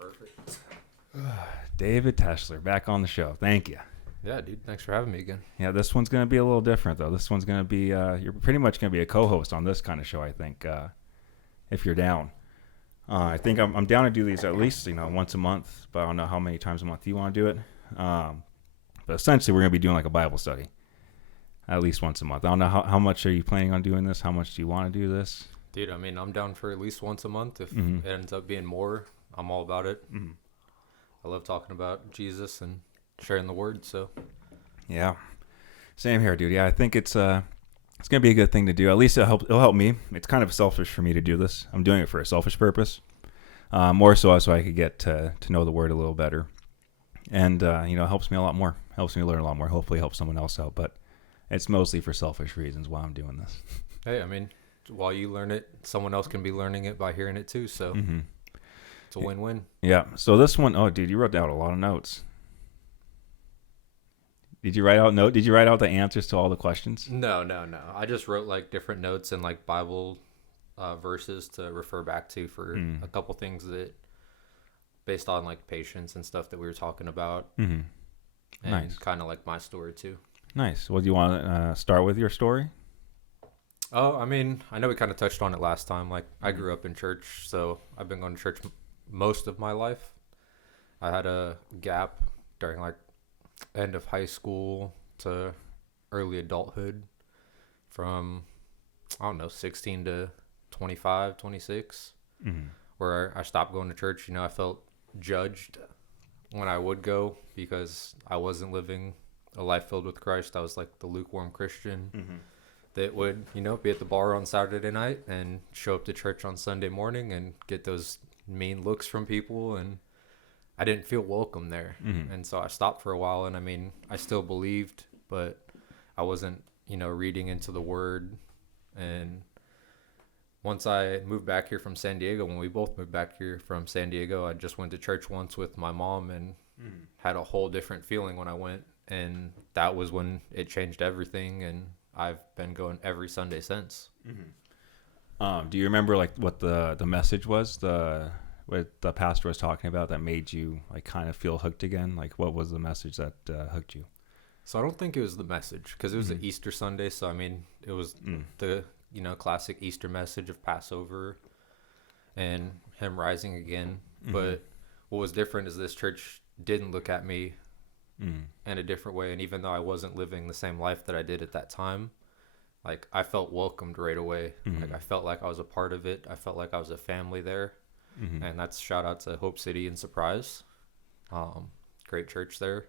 Perfect. David Teschler, back on the show. Thank you. Yeah, dude. Thanks for having me again. Yeah, this one's going to be a little different, though. This one's going to be, you're pretty much going to be a co-host on this kind of show, I think, if you're down. I think I'm down to do these at least, once a month, but I don't know how many times a month you want to do it. But essentially, we're going to be doing like a Bible study at least once a month. I don't know how much are you planning on doing this? How much do you want to do this? Dude, I mean, I'm down for at least once a month. If Mhm. it ends up being more, I'm all about it. Mhm. I love talking about Jesus and sharing the word, so. Yeah, same here, dude. Yeah, I think it's gonna be a good thing to do. At least it'll help me. It's kind of selfish for me to do this. I'm doing it for a selfish purpose, more so I could get to know the word a little better, and it helps me a lot more. Helps me learn a lot more. Hopefully, helps someone else out. But it's mostly for selfish reasons why I'm doing this. Hey, I mean, while you learn it, someone else can be learning it by hearing it too, so it's a win-win. Yeah. So this one, oh, dude, you wrote down a lot of notes. Did you write out the answers to all the questions? No. I just wrote like different notes and like Bible verses to refer back to for a couple things that based on like patience and stuff that we were talking about. Mm-hmm. And Nice. kind of like my story too. Nice. Well, do you want to start with your story? Oh, I mean, I know we kind of touched on it last time. Like, I grew up in church, so I've been going to church most of my life. I had a gap during like end of high school to early adulthood from, I don't know, 16 to 25, 26, where I stopped going to church. I felt judged when I would go because I wasn't living a life filled with Christ. I was like the lukewarm Christian that would, be at the bar on Saturday night and show up to church on Sunday morning and get those mean looks from people. And I didn't feel welcome there. And so I stopped for a while. And I mean, I still believed, but I wasn't, reading into the word. And once I moved back here from San Diego, when we both moved back here from San Diego, I just went to church once with my mom and had a whole different feeling when I went. And that was when it changed everything. And I've been going every Sunday since. Do you remember like what the message was, what the pastor was talking about that made you like kind of feel hooked again? Like what was the message that hooked you? So I don't think it was the message because it was an Easter Sunday. So I mean, it was the classic Easter message of Passover and him rising again. But what was different is this church didn't look at me in a different way. And even though I wasn't living the same life that I did at that time, like I felt welcomed right away. Like I felt like I was a part of it. I felt like I was a family there. And that's shout out to Hope City and Surprise. Great church there,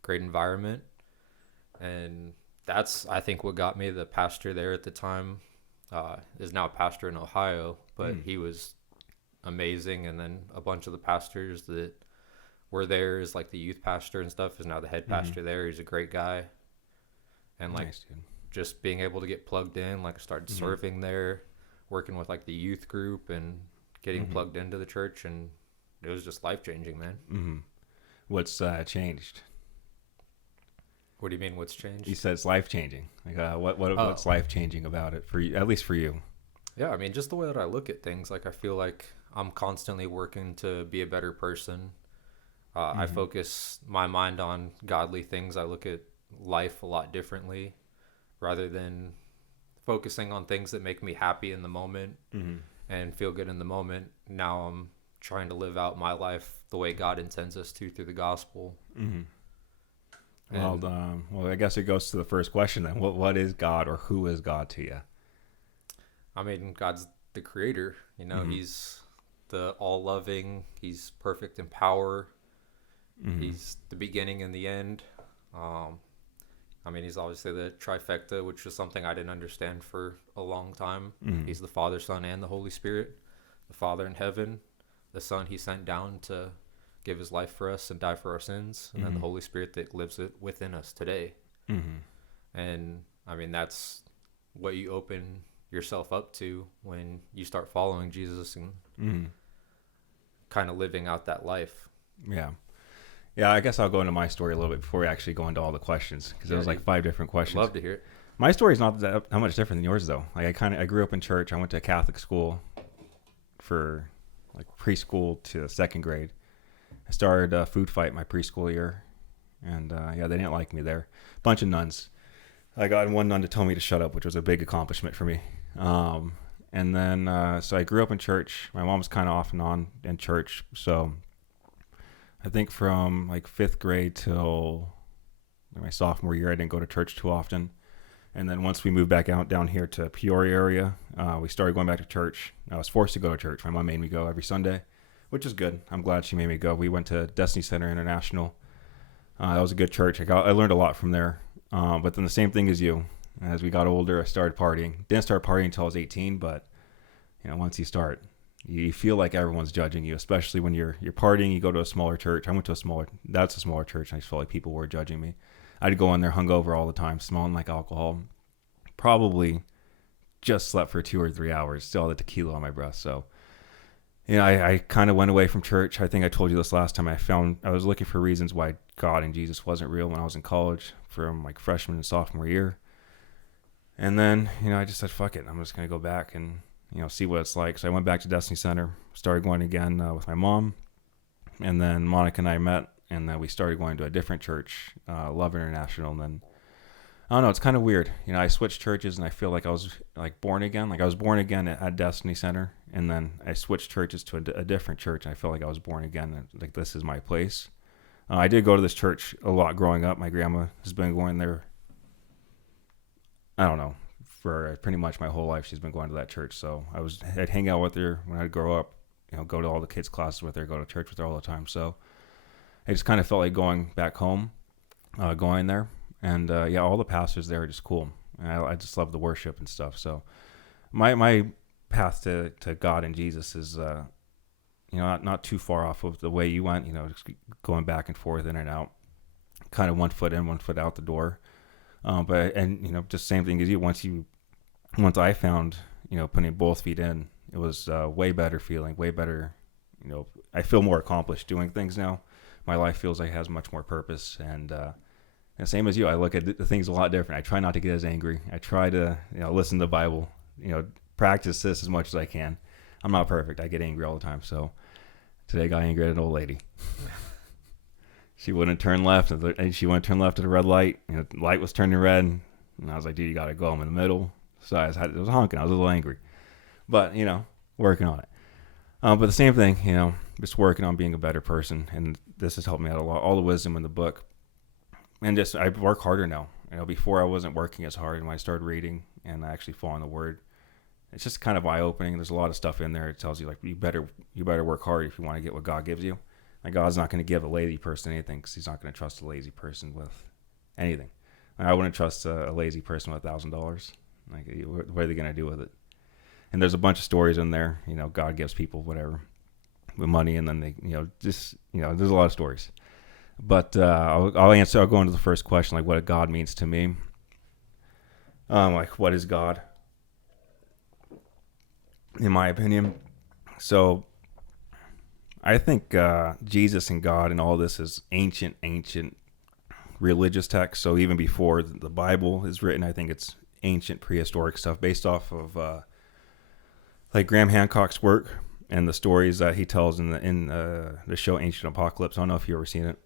great environment. And that's, I think, what got me. The pastor there at the time is now a pastor in Ohio, but he was amazing. And then a bunch of the pastors that were there is like the youth pastor and stuff is now the head pastor there. He's a great guy. And like Nice, dude. just being able to get plugged in, like I started serving there, working with like the youth group and getting plugged into the church. And it was just life-changing, man. What's changed? What do you mean what's changed? You said it's life-changing. Like what's life-changing about it for you, at least for you? Yeah, I mean, just the way that I look at things. Like I feel like I'm constantly working to be a better person. I focus my mind on godly things. I look at life a lot differently rather than focusing on things that make me happy in the moment and feel good in the moment. Now I'm trying to live out my life the way God intends us to through the gospel. Well, I guess it goes to the first question then. What is God, or who is God to you? I mean, God's the creator. He's the all-loving. He's perfect in power. He's the beginning and the end. I mean, he's obviously the trifecta, which is something I didn't understand for a long time. He's the Father, Son, and the Holy Spirit. The Father in heaven, the Son he sent down to give his life for us and die for our sins, and then the Holy Spirit that lives within us today. And I mean, that's what you open yourself up to when you start following Jesus and kind of living out that life. Yeah, I guess I'll go into my story a little bit before we actually go into all the questions, because there was like 5 different questions. I'd love to hear it. My story is not that much different than yours, though. Like I grew up in church. I went to a Catholic school for like preschool to 2nd grade. I started a food fight my preschool year, and yeah, they didn't like me there. Bunch of nuns. I got one nun to tell me to shut up, which was a big accomplishment for me. And then so I grew up in church. My mom was kind of off and on in church, so I think from like 5th grade till my sophomore year, I didn't go to church too often. And then once we moved back out down here to Peoria area, we started going back to church. I was forced to go to church. My mom made me go every Sunday, which is good. I'm glad she made me go. We went to Destiny Center International. That was a good church. I learned a lot from there. But then the same thing as you. As we got older, I started partying. Didn't start partying until I was 18, but once you start, you feel like everyone's judging you, especially when you're partying. You go to a smaller church. I went to a smaller church, and I just felt like people were judging me. I'd go in there hungover all the time, smelling like alcohol. Probably just slept for 2 or 3 hours, still had the tequila on my breath. So, I kind of went away from church. I think I told you this last time. I was looking for reasons why God and Jesus wasn't real when I was in college, from like freshman and sophomore year. And then, I just said, fuck it. I'm just going to go back and, see what it's like. So I went back to Destiny Center, started going again with my mom. And then Monica and I met, and then we started going to a different church, Love International. And then, I don't know, it's kind of weird. I switched churches, and I feel like I was like born again. Like I was born again at Destiny Center, and then I switched churches to a different church, and I feel like I was born again. And, like, this is my place. I did go to this church a lot growing up. My grandma has been going there, I don't know, for pretty much my whole life. She's been going to that church. So I'd hang out with her when I'd grow up, go to all the kids' classes with her, go to church with her all the time. So I just kind of felt like going back home, going there. And yeah, all the pastors there are just cool. And I just love the worship and stuff. So my path to God and Jesus is, not too far off of the way you went, just going back and forth, in and out, kind of 1 foot in, 1 foot out the door. But just same thing as you. Once I found, putting both feet in, it was way better feeling, way better. I feel more accomplished doing things now. My life feels like it has much more purpose. And same as you, I look at the things a lot different. I try not to get as angry. I try to, listen to the Bible, practice this as much as I can. I'm not perfect. I get angry all the time. So today I got angry at an old lady. She wouldn't turn left, and she wouldn't turn left at a red light. The light was turning red, and I was like, dude, you got to go. I'm in the middle. So I was honking. I was a little angry. But, working on it. But the same thing, just working on being a better person. And this has helped me out a lot. All the wisdom in the book. And just, I work harder now. Before I wasn't working as hard. And when I started reading and I actually follow the word, it's just kind of eye-opening. There's a lot of stuff in there. It tells you, like, you better work hard if you want to get what God gives you. Like, God's not going to give a lazy person anything, because he's not going to trust a lazy person with anything. Like, I wouldn't trust a lazy person with $1,000. Like, what are they going to do with it? And there's a bunch of stories in there. God gives people whatever with money, and then they, there's a lot of stories. But I'll go into the first question, like what God means to me. Like, what is God? In my opinion. So I think Jesus and God and all this is ancient religious text. So even before the Bible is written, I think it's ancient prehistoric stuff based off of like Graham Hancock's work and the stories that he tells in the show Ancient Apocalypse. I don't know if you've ever seen it.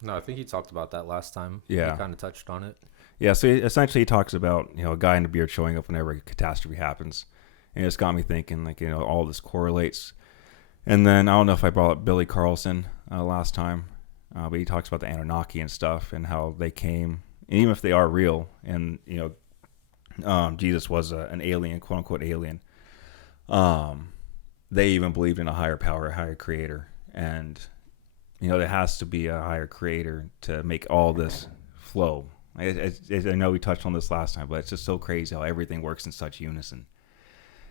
No, I think he talked about that last time. Yeah. He kind of touched on it. Yeah, so essentially he talks about, a guy in a beard showing up whenever a catastrophe happens. And it's got me thinking, like, all this correlates. And then I don't know if I brought up Billy Carlson last time, but he talks about the Anunnaki and stuff and how they came, and even if they are real, and Jesus was an alien, quote unquote alien. They even believed in a higher power, a higher creator, and there has to be a higher creator to make all this flow. I know we touched on this last time, but it's just so crazy how everything works in such unison.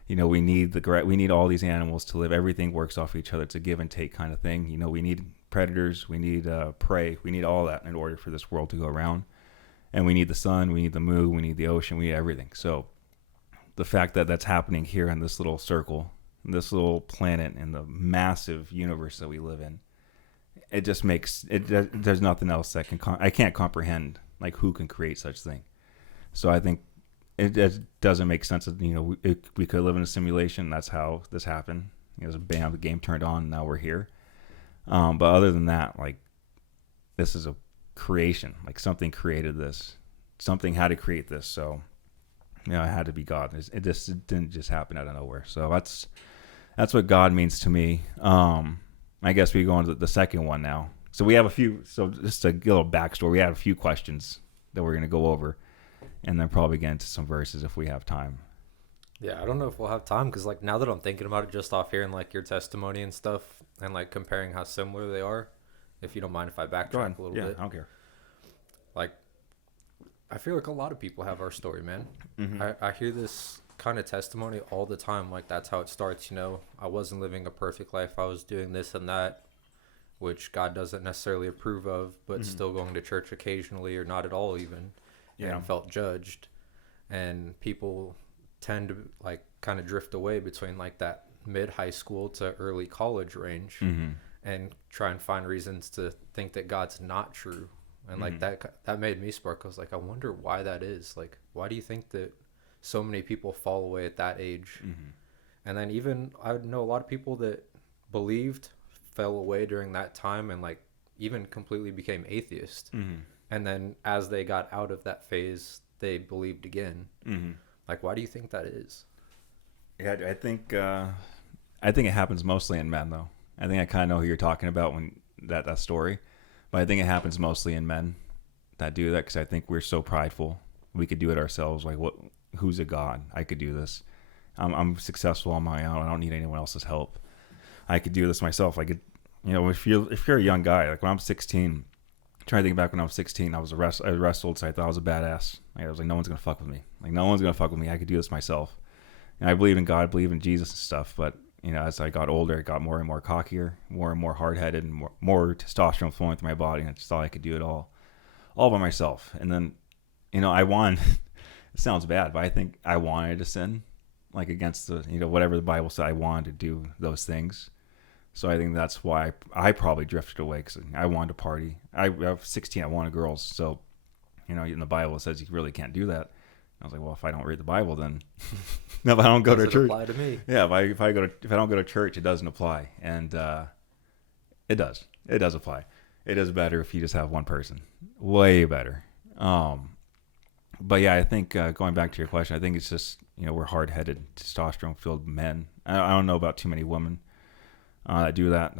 We need all these animals to live. Everything works off each other. It's a give and take kind of thing. We need predators. We need prey. We need all that in order for this world to go around. And we need the sun. We need the moon. We need the ocean. We need everything. So the fact that that's happening here in this little circle, this little planet, and the massive universe that we live in, it just makes it. There's nothing else that I can't comprehend, like, who can create such thing. So I think it doesn't make sense that we could live in a simulation. That's how this happened. Bam, the game turned on. And now we're here. But other than that, like, this is a creation. Like, something created this. Something had to create this. So, it had to be God. It didn't just happen out of nowhere. So that's what God means to me. I guess we go on to the second one now. So we have a few. So just a little backstory. We have a few questions that we're going to go over, and then probably get into some verses if we have time. Yeah, I don't know if we'll have time because, like, now that I'm thinking about it, just off hearing like your testimony and stuff, and like comparing how similar they are, if you don't mind if I backtrack a little bit. I don't care. Like, I feel like a lot of people have our story, man. Mm-hmm. I hear this kind of testimony all the time. Like, that's how it starts, I wasn't living a perfect life. I was doing this and that, which God doesn't necessarily approve of, but still going to church occasionally or not at all even. Yeah. And felt judged. And people tend to, like, kind of drift away between, like, that mid-high school to early college range and try and find reasons to think that God's not true. And like that made me spark. I was like, I wonder why that is. Like, why do you think that so many people fall away at that age? And then even I know a lot of people that believed fell away during that time and like even completely became atheist. And then as they got out of that phase, they believed again. Like, why do you think that is? Yeah, I think it happens mostly in men, though. I think I kind of know who you're talking about when that story. But I think it happens mostly in men that do that because I think we're so prideful. We could do it ourselves. Like, who's a God? I could do this. I'm successful on my own. I don't need anyone else's help. I could do this myself. I could, if you're a young guy, like when I'm 16, trying to think back when I was 16, I wrestled, so I thought I was a badass. I was like, no one's going to fuck with me. Like, no one's going to fuck with me. I could do this myself. And I believe in God, I believe in Jesus and stuff, but as I got older, it got more and more cockier, more and more hard-headed, and more testosterone flowing through my body, and I just thought I could do it all by myself. And then, I won. It sounds bad, but I think I wanted to sin, like against the, whatever the Bible said. I wanted to do those things. So I think that's why I probably drifted away, because I wanted to party. I was 16, I wanted girls. So, in the Bible it says you really can't do that. I was like, well, if I don't read the Bible, then if I don't go to church, apply to me? Yeah, if I don't go to church, it doesn't apply, and it does. It does apply. It is better if you just have one person. Way better. But yeah, I think going back to your question, I think it's just we're hard-headed, testosterone-filled men. I don't know about too many women that do that.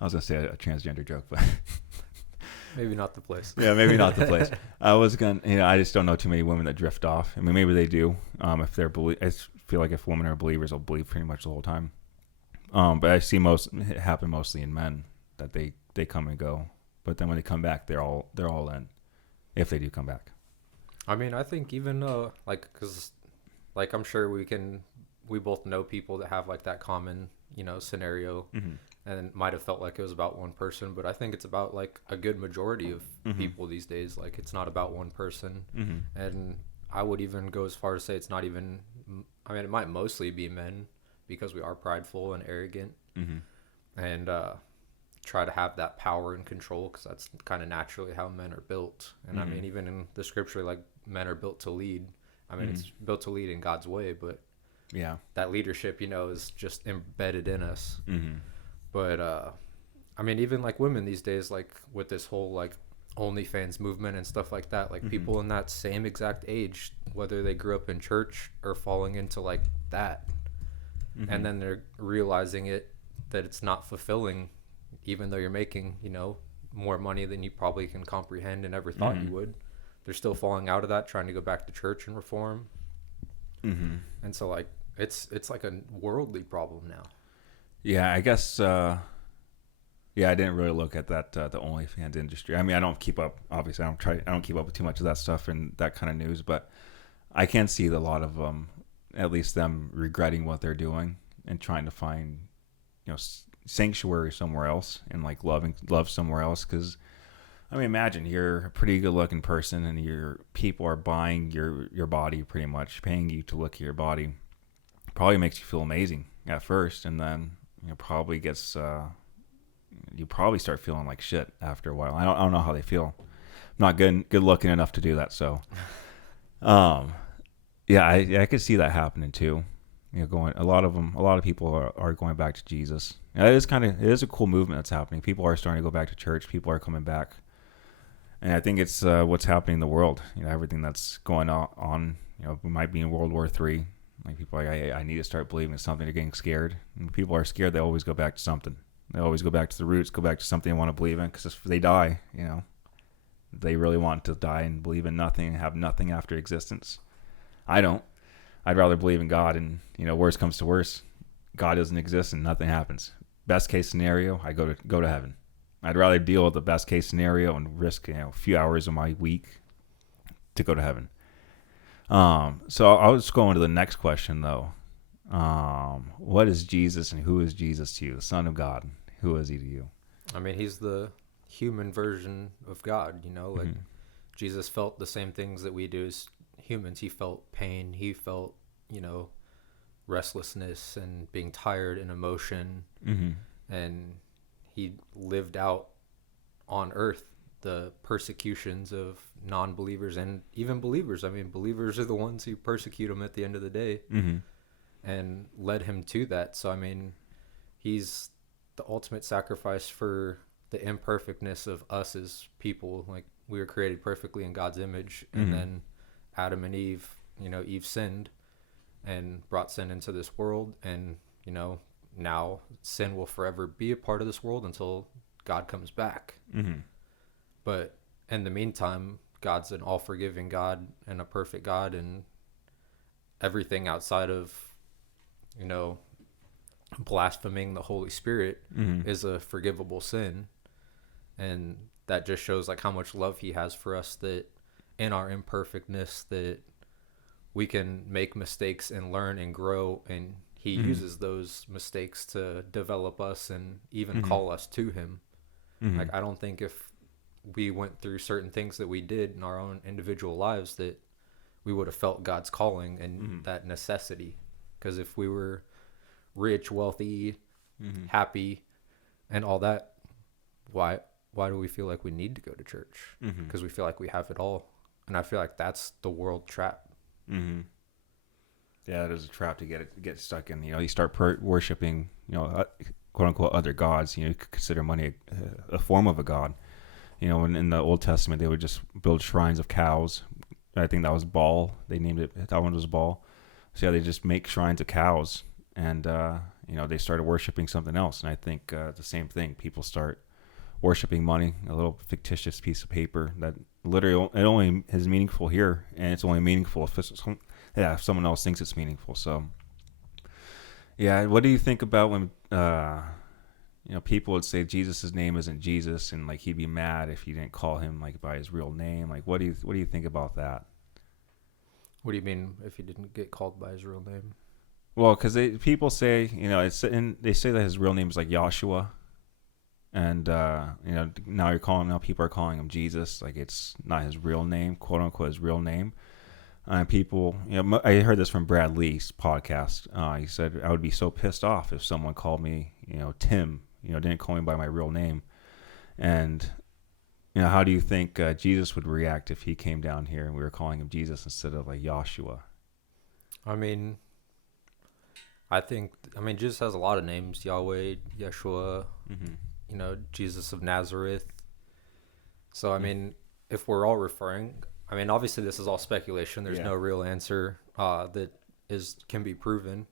I was gonna say a transgender joke, but. Maybe not the place. Yeah, maybe not the place. I just don't know too many women that drift off. I mean, maybe they do. If they're I feel like if women are believers, they'll believe pretty much the whole time. But I see it happen mostly in men, that they come and go. But then when they come back, they're all in, if they do come back. I mean, I think even because I'm sure we both know people that have like that common scenario. And it might have felt like it was about one person, but I think it's about like a good majority of people these days. Like, it's not about one person. And I would even go as far as say it's not even, I mean, it might mostly be men, because we are prideful and arrogant and try to have that power and control, because that's kind of naturally how men are built. And I mean, even in the scripture, like, men are built to lead. I mean, it's built to lead in God's way, but yeah, that leadership, is just embedded in us. But I mean, even like women these days, like with this whole like OnlyFans movement and stuff like that, like people in that same exact age, whether they grew up in church, are falling into like that. And then they're realizing that it's not fulfilling, even though you're making, more money than you probably can comprehend and ever thought you would. They're still falling out of that, trying to go back to church and reform. And so like it's like a worldly problem now. Yeah, I guess. I didn't really look at that the OnlyFans industry. I mean, I don't keep up. Obviously, I don't keep up with too much of that stuff and that kind of news. But I can see a lot of at least them regretting what they're doing and trying to find, sanctuary somewhere else and like love somewhere else. Because I mean, imagine you're a pretty good-looking person and your people are buying your body, pretty much paying you to look at your body. Probably makes you feel amazing at first, and then probably gets you probably start feeling like shit after a while. I don't know how they feel. I'm not good looking enough to do that, so I could see that happening too. going. A lot of people are going back to Jesus. And it is a cool movement that's happening. People are starting to go back to church. People are coming back, and I think it's what's happening in the world. Everything that's going on. We might be in World War III. Like people are like, I need to start believing in something. They're getting scared. And people are scared. They always go back to something. They always go back to the roots. Go back to something they want to believe in. Because if they die, they really want to die and believe in nothing and have nothing after existence. I don't. I'd rather believe in God, and worst comes to worst, God doesn't exist and nothing happens. Best case scenario, I go to heaven. I'd rather deal with the best case scenario and risk a few hours of my week to go to heaven. So I'll just go into the next question though. What is Jesus and who is Jesus to you? The Son of God. Who is he to you? I mean, he's the human version of God. Jesus felt the same things that we do as humans. He felt pain. He felt restlessness and being tired and emotion. And he lived out on earth the persecutions of non-believers and even believers. I mean, believers are the ones who persecute him at the end of the day, and led him to that. So I mean, he's the ultimate sacrifice for the imperfectness of us as people. Like, we were created perfectly in God's image, and then Adam and Eve, Eve sinned and brought sin into this world, and now sin will forever be a part of this world until God comes back. But in the meantime, God's an all-forgiving God and a perfect God, and everything outside of blaspheming the Holy Spirit is a forgivable sin. And that just shows like how much love he has for us, that in our imperfectness that we can make mistakes and learn and grow, and he uses those mistakes to develop us and even call us to him. Like, I don't think if we went through certain things that we did in our own individual lives that we would have felt God's calling and that necessity. Because if we were rich, wealthy, happy, and all that, why do we feel like we need to go to church? Because we feel like we have it all. And I feel like that's the world trap. Yeah, it is a trap to get stuck in. You start worshiping, quote unquote other gods. You could consider money a form of a god. In the Old Testament, they would just build shrines of cows. I think that was Baal. They named it. That one was Baal. So yeah, they just make shrines of cows, and they started worshiping something else. And I think the same thing. People start worshiping money, a little fictitious piece of paper that literally it only is meaningful here, and it's only meaningful if someone else thinks it's meaningful. So yeah, what do you think about when people would say Jesus' name isn't Jesus, and like he'd be mad if you didn't call him like by his real name? Like, what do you think about that? What do you mean if he didn't get called by his real name? Well, because people say they say that his real name is like Joshua, and now people are calling him Jesus. Like, it's not his real name, quote unquote his real name. People, I heard this from Brad Lee's podcast. He said, I would be so pissed off if someone called me, Tim, didn't call me by my real name. And, how do you think Jesus would react if he came down here and we were calling him Jesus instead of like Joshua? I mean, Jesus has a lot of names: Yahweh, Yeshua, Jesus of Nazareth. So, I mean, if we're all referring, obviously this is all speculation. There's no real answer that can be proven.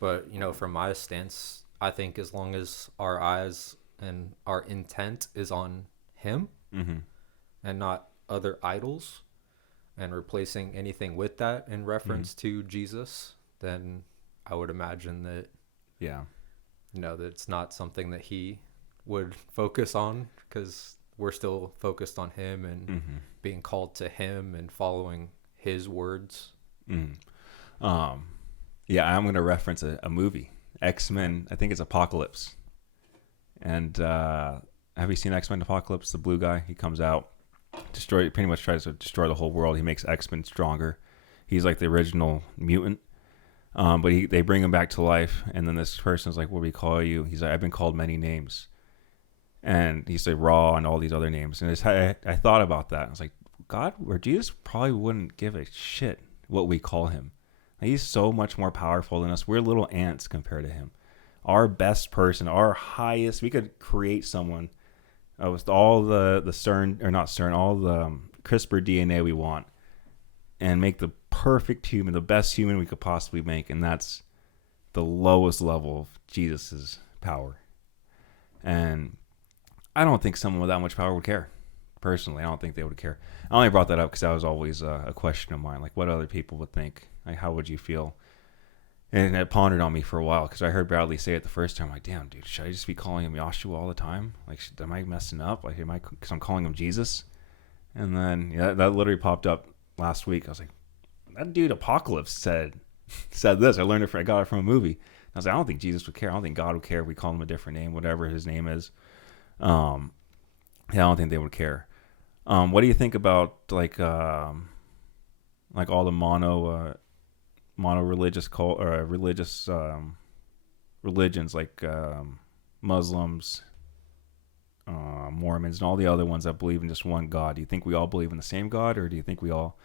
But, from my stance, I think as long as our eyes and our intent is on him and not other idols, and replacing anything with that in reference to Jesus, then I would imagine that, that it's not something that he would focus on, because we're still focused on him and being called to him and following his words. I'm going to reference a movie, X-Men. I think it's Apocalypse. And have you seen X-Men Apocalypse? The blue guy, he comes out, pretty much tries to destroy the whole world. He makes X-Men stronger. He's like the original mutant. But they bring him back to life, and then this person's like, what do we call you? He's like, I've been called many names. And he said Raw and all these other names. And I thought about that. I was like, God or Jesus probably wouldn't give a shit what we call him. He's so much more powerful than us. We're little ants compared to him. Our best person, our highest, we could create someone with all the CERN, or not CERN, all the CRISPR DNA we want, and make the perfect human, the best human we could possibly make. And that's the lowest level of Jesus's power. And I don't think someone with that much power would care. Personally, I don't think they would care. I only brought that up because that was always a question of mine, like what other people would think. Like, how would you feel? And it pondered on me for a while because I heard Bradley say it the first time. Like, damn, dude, should I just be calling him Yahshua all the time? Like, am I messing up? Like, because I'm calling him Jesus? And then that literally popped up last week. I was like, that dude Apocalypse said this. I learned it. I got it from a movie. I was like, I don't think Jesus would care. I don't think God would care if we call him a different name, whatever his name is. Yeah, I don't think they would care. What do you think about like all the mono religious religions like Muslims, Mormons, and all the other ones that believe in just one God? Do you think we all believe in the same God, or do you think we all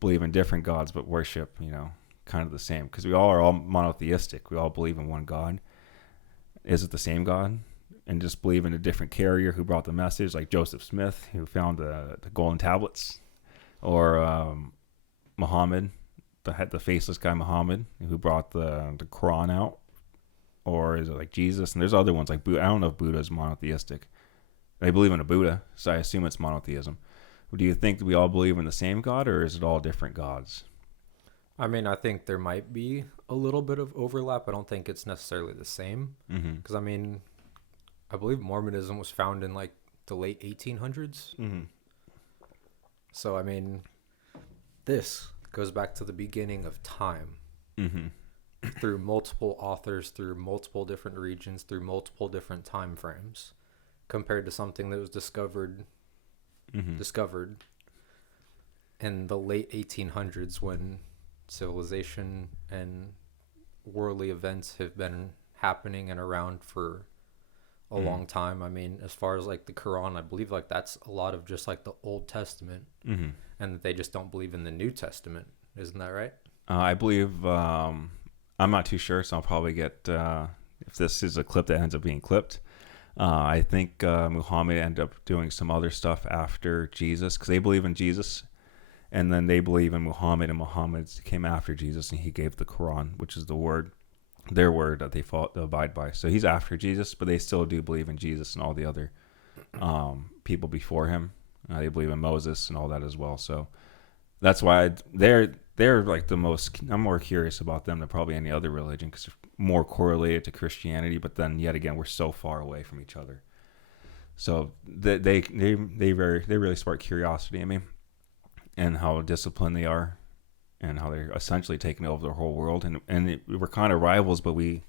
believe in different gods but worship, kind of the same? Because we all are all monotheistic. We all believe in one God. Is it the same God? And just believe in a different carrier who brought the message, like Joseph Smith, who found the golden tablets, or Muhammad, the faceless guy Muhammad, who brought the Quran out, or is it like Jesus? And there's other ones like Buddha. I don't know if Buddha is monotheistic. They believe in a Buddha, so I assume it's monotheism. Do you think we all believe in the same God, or is it all different gods? I mean, I think there might be a little bit of overlap. I don't think it's necessarily the same. Because, I mean, I believe Mormonism was found in, like, the late 1800s. So, I mean, this goes back to the beginning of time. Through multiple authors, through multiple different regions, through multiple different time frames, compared to something that was discovered in the late 1800s, when civilization and worldly events have been happening and around for a long time. I mean, as far as like the Quran, I believe like that's a lot of just like the Old Testament, and that they just don't believe in the New Testament. Isn't that right? I believe, I'm not too sure, so I'll probably get, if this is a clip that ends up being clipped, I think Muhammad ended up doing some other stuff after Jesus, because they believe in Jesus, and then they believe in Muhammad, and Muhammad came after Jesus, and he gave the Quran, which is their word that they abide by. So he's after Jesus, but they still do believe in Jesus and all the other people before him. They believe in Moses and all that as well. So that's why they're like the most. I'm more curious about them than probably any other religion, because they're more correlated to Christianity. But then yet again, we're so far away from each other. So they really spark curiosity in me, and how disciplined they are, and how they're essentially taking over the whole world. And we're kind of rivals, but we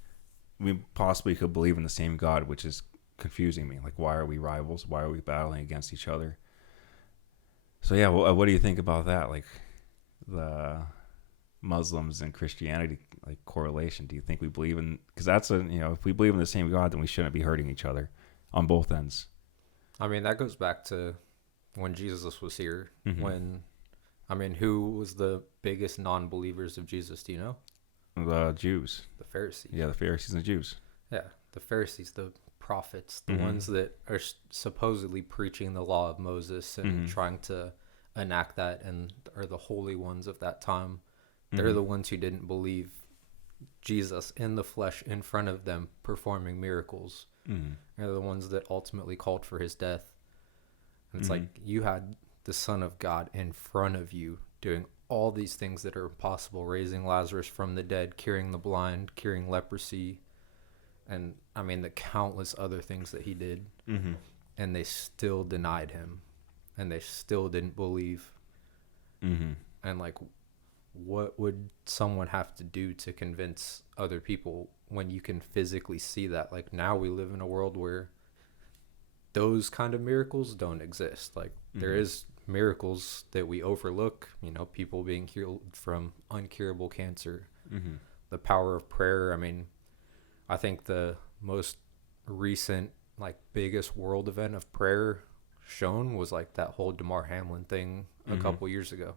possibly could believe in the same God, which is confusing me. Like, why are we rivals? Why are we battling against each other? So yeah, what do you think about that? Like the Muslims and Christianity, like correlation. Do you think we believe in? Because that's if we believe in the same God, then we shouldn't be hurting each other on both ends. I mean, that goes back to when Jesus was here. Who was the biggest non-believers of Jesus? Do you know? The Jews. The Pharisees. Yeah, the Pharisees and the Jews. Yeah, the Pharisees, the prophets, the ones that are supposedly preaching the law of Moses and trying to enact that, and are the holy ones of that time. They're the ones who didn't believe Jesus in the flesh in front of them performing miracles. They're the ones that ultimately called for his death. And it's like, you had the Son of God in front of you doing all these things that are impossible, raising Lazarus from the dead, curing the blind, curing leprosy, and I mean the countless other things that he did. And they still denied him, and they still didn't believe. And like, what would someone have to do to convince other people when you can physically see that? Like, now we live in a world where those kind of miracles don't exist. Like, there is miracles that we overlook, people being healed from uncurable cancer, the power of prayer. I mean, I think the most recent, like, biggest world event of prayer shown was like that whole Damar Hamlin thing a couple years ago.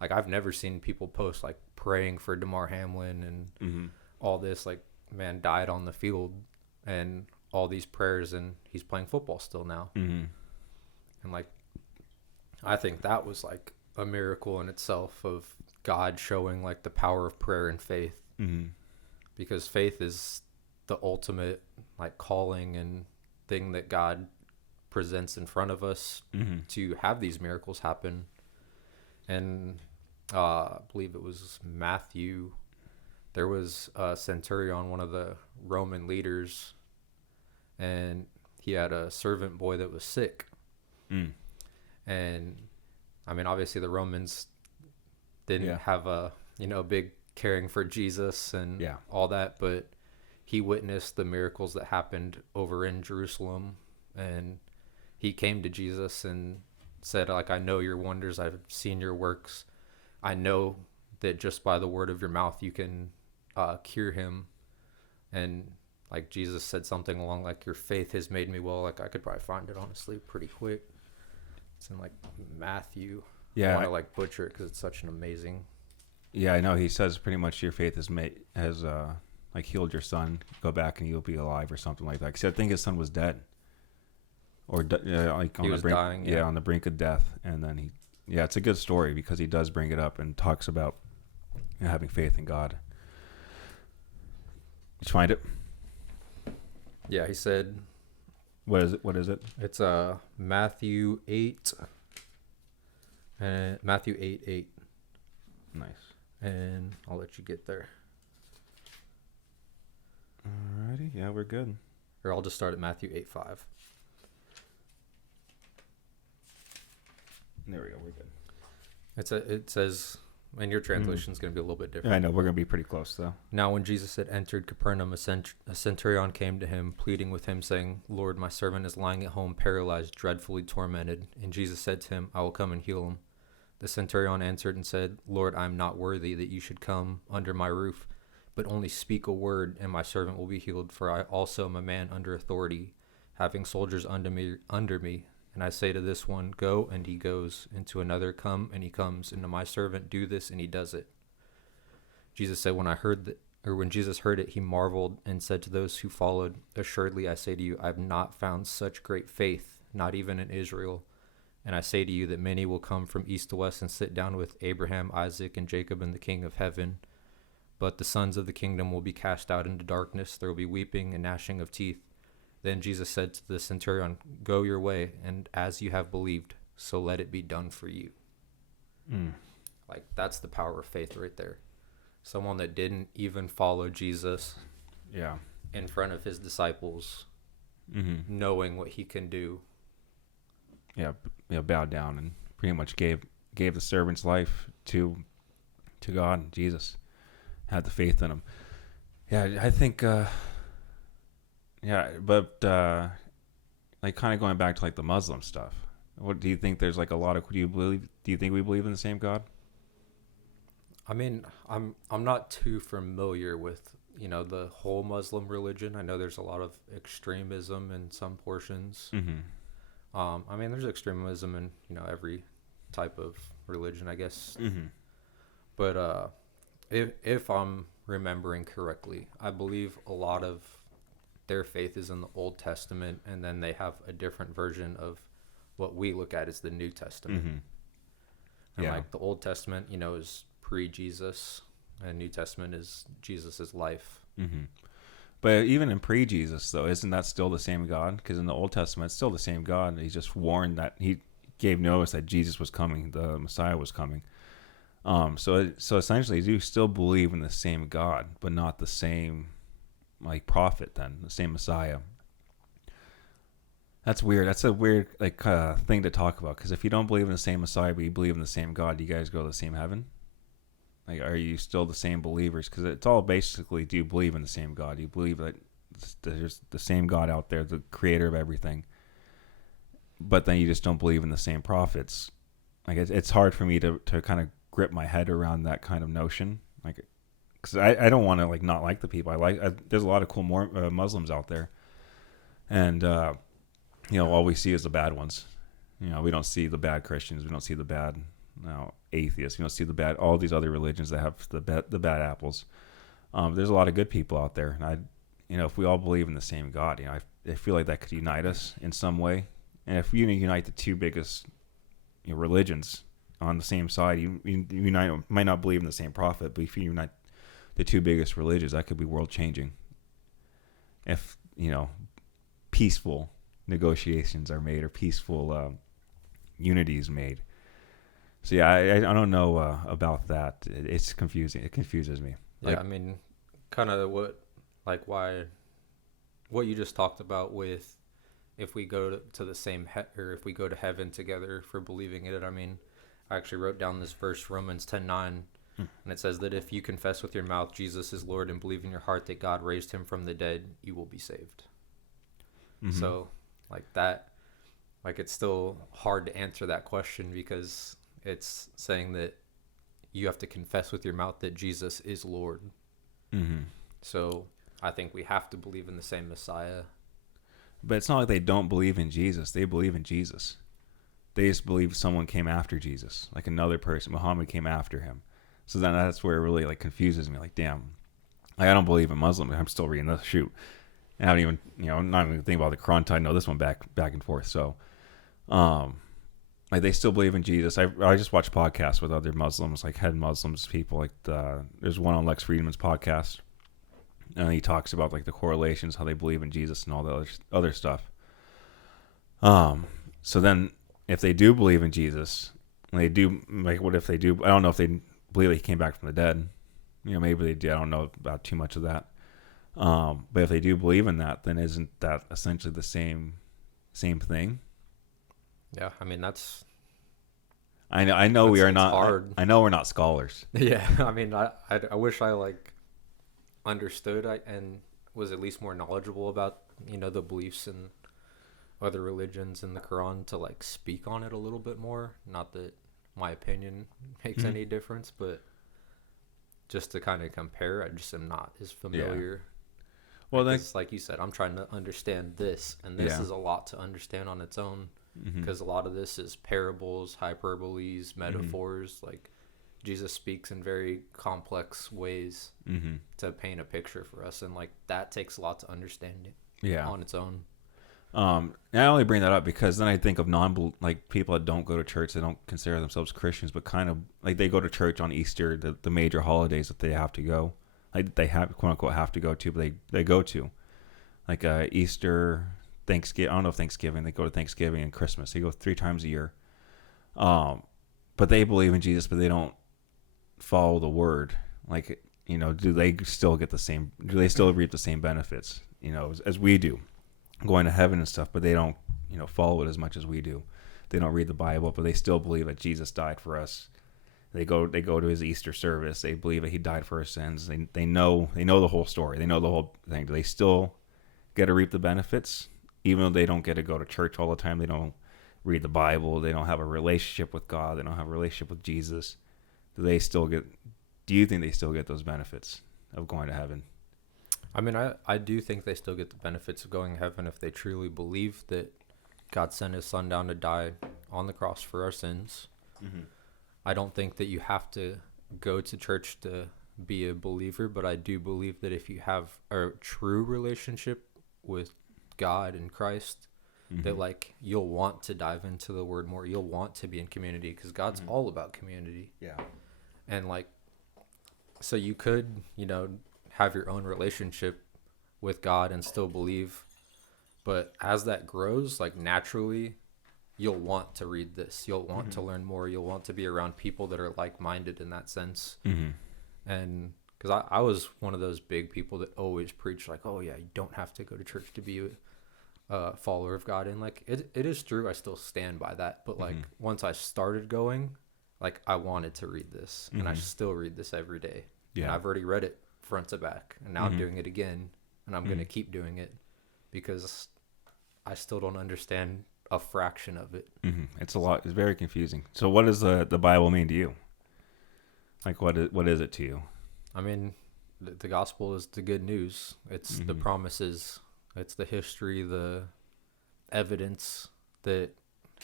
like I've never seen people post like praying for DeMar Hamlin and Mm-hmm. all this. Like, man died on the field, and all these prayers, and he's playing football still now. Mm-hmm. And like, I think that was like a miracle in itself of God showing like the power of prayer and faith, Mm-hmm. because faith is the ultimate like calling and thing that God presents in front of us Mm-hmm. to have these miracles happen. And I believe it was Matthew. There was a centurion, one of the Roman leaders, and he had a servant boy that was sick. Mm. And I mean, obviously the Romans didn't Yeah. have a, big caring for Jesus and Yeah. all that, but he witnessed the miracles that happened over in Jerusalem, and he came to Jesus and said, like, I know your wonders. I've seen your works. I know that just by the word of your mouth, you can cure him. And like Jesus said something along like, your faith has made me well. Like, I could probably find it honestly pretty quick. It's in like Matthew. I Yeah. want to like butcher it because it's such an amazing. Yeah, I know. He says pretty much your faith has like healed your son. Go back and you'll be alive or something like that. Because I think his son was dead, or like on He the was brink. dying, Yeah, yeah. on the brink of death, and then he. Yeah, it's a good story because he does bring it up and talks about having faith in God. Did you find it? Yeah, he said What is it? What is it? it's Matthew 8. And Matthew 8:8. Nice. And I'll let you get there. Alrighty. Yeah, we're good. Or I'll just start at Matthew 8:5. There we go. We're good. It says, and your translation is going to be a little bit different. Yeah, I know. We're gonna be pretty close though. Now, when Jesus had entered Capernaum, a centurion came to him, pleading with him, saying, Lord, my servant is lying at home, paralyzed, dreadfully tormented. And Jesus said to him, I will come and heal him. The centurion answered and said, Lord, I am not worthy that you should come under my roof, but only speak a word, and my servant will be healed. For I also am a man under authority, having soldiers under me. And I say to this one, go, and he goes, and to another, come, and he comes, and to my servant, do this, and he does it. Jesus said, when Jesus heard it, he marveled and said to those who followed, assuredly I say to you, I have not found such great faith, not even in Israel. And I say to you that many will come from east to west and sit down with Abraham, Isaac, and Jacob in the kingdom of heaven. But the sons of the kingdom will be cast out into darkness. There will be weeping and gnashing of teeth. Then Jesus said to the centurion, go your way, and as you have believed, so let it be done for you. Mm. Like, that's the power of faith right there. Someone that didn't even follow Jesus Yeah. in front of his disciples, Mm-hmm. knowing what he can do. Yeah. Bowed down and pretty much gave the servant's life to God. Jesus had the faith in him. Yeah, I think. Yeah, but like kind of going back to like the Muslim stuff. What do you think? There's like a lot of. Do you think we believe in the same God? I mean, I'm not too familiar with, the whole Muslim religion. I know there's a lot of extremism in some portions. Mm-hmm. I mean, there's extremism in, every type of religion, I guess. Mm-hmm. But if I'm remembering correctly, I believe a lot of their faith is in the Old Testament, and then they have a different version of what we look at as the New Testament. Mm-hmm. And Yeah. like the Old Testament, is pre-Jesus, and New Testament is Jesus's life. Mm-hmm. But even in pre-Jesus, though, isn't that still the same God? Because in the Old Testament, it's still the same God. He just warned that he gave notice that Jesus was coming, the Messiah was coming. So essentially, you still believe in the same God, but not the same like prophet. Then the same Messiah. That's weird. That's a weird thing to talk about. Because if you don't believe in the same Messiah, but you believe in the same God, do you guys go to the same heaven? Like, are you still the same believers? Because it's all basically, do you believe in the same God? Do you believe that there's the same God out there, the creator of everything? But then you just don't believe in the same prophets. Like, it's hard for me to kind of grip my head around that kind of notion. Like, because I don't want to not like the people. There's a lot of cool Muslims out there, and all we see is the bad ones. We don't see the bad Christians. We don't see the bad Now, atheists, see all these other religions that have the bad apples. There's a lot of good people out there, and if we all believe in the same God, I feel like that could unite us in some way. And if you unite the two biggest religions on the same side, you might not believe in the same prophet, but if you unite the two biggest religions, that could be world changing. If peaceful negotiations are made, or peaceful unity is made. So yeah, I don't know about that. It's confusing. It confuses me. Yeah, I mean, kind of what you just talked about with if we go to the same or if we go to heaven together for believing it. I mean, I actually wrote down this verse, Romans 10:9, and it says that if you confess with your mouth Jesus is Lord and believe in your heart that God raised him from the dead, you will be saved. Mm-hmm. So it's still hard to answer that question, because it's saying that you have to confess with your mouth that Jesus is Lord. Mm-hmm. So I think we have to believe in the same Messiah. But it's not like they don't believe in Jesus. They believe in Jesus. They just believe someone came after Jesus, like another person. Muhammad came after him. So then that's where it really confuses me. Like, damn, I don't believe in Muslim. I'm still reading this. Shoot, I haven't even I'm not even thinking about the Quran. I know this one back and forth. So, they still believe in Jesus. I just watch podcasts with other Muslims, like head Muslims people. There's one on Lex Friedman's podcast, and he talks about the correlations, how they believe in Jesus and all the other stuff. So then, if they do believe in Jesus, they do what if they do? I don't know if they believe that he came back from the dead. Maybe they did. I don't know about too much of that. But if they do believe in that, then isn't that essentially the same thing? Yeah, I mean that's. I know we are not. Hard. I know we're not scholars. Yeah, I mean I wish I understood and was at least more knowledgeable about the beliefs and other religions in the Quran to speak on it a little bit more. Not that my opinion makes any difference, but just to kind of compare, I just am not as familiar. Yeah. Well, that's like you said, I'm trying to understand this, and this is a lot to understand on its own, because a lot of this is parables, hyperboles, metaphors. Jesus speaks in very complex ways to paint a picture for us, and that takes a lot to understand it on its own. And I only bring that up because then I think of people that don't go to church. They don't consider themselves Christians, but kind of they go to church on Easter, the major holidays that they have to go. They have quote unquote have to go to, but they go to Easter, Thanksgiving. I don't know if Thanksgiving. They go to Thanksgiving and Christmas. They go 3 times a year. But they believe in Jesus, but they don't follow the word. Do they still get the same? Do they still reap the same benefits? As we do, going to heaven and stuff. But they don't, follow it as much as we do. They don't read the Bible, but they still believe that Jesus died for us. They go to his Easter service. They believe that he died for our sins. They know the whole story. They know the whole thing. Do they still get to reap the benefits, even though they don't get to go to church all the time? They don't read the Bible. They don't have a relationship with God. They don't have a relationship with Jesus. Do you think they still get those benefits of going to heaven? I mean, I do think they still get the benefits of going to heaven if they truly believe that God sent his son down to die on the cross for our sins. Mm-hmm. I don't think that you have to go to church to be a believer, but I do believe that if you have a true relationship with God and Christ, that you'll want to dive into the word more. You'll want to be in community, because God's all about community. Yeah. And so you could, have your own relationship with God and still believe, but as that grows, naturally, you'll want to read this. You'll want to learn more. You'll want to be around people that are like-minded in that sense. And because I was one of those big people that always preached oh yeah, you don't have to go to church to be a follower of God. And it is true. I still stand by that. But once I started going, I wanted to read this, and I still read this every day. Yeah. And I've already read it front to back, and now I'm doing it again, and I'm going to keep doing it because I still don't understand a fraction of it. It's a lot. It's very confusing. So what does the Bible mean to you? What is it to you? I mean, the gospel is the good news. It's the promises. It's the history, the evidence that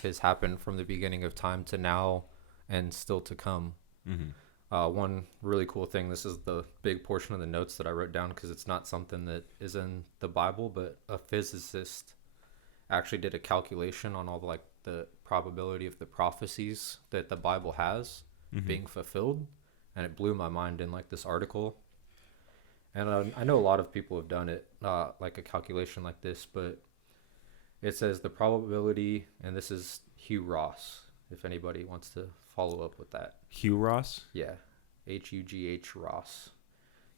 has happened from the beginning of time to now, and still to come. Mm-hmm. One really cool thing, this is the big portion of the notes that I wrote down because it's not something that is in the Bible, but a physicist actually did a calculation on all the probability of the prophecies that the Bible has being fulfilled, and it blew my mind in like this article. And I know a lot of people have done it, like a calculation like this, but it says the probability, and this is Hugh Ross, if anybody wants to follow up with that. Hugh Ross? Yeah, Hugh Ross.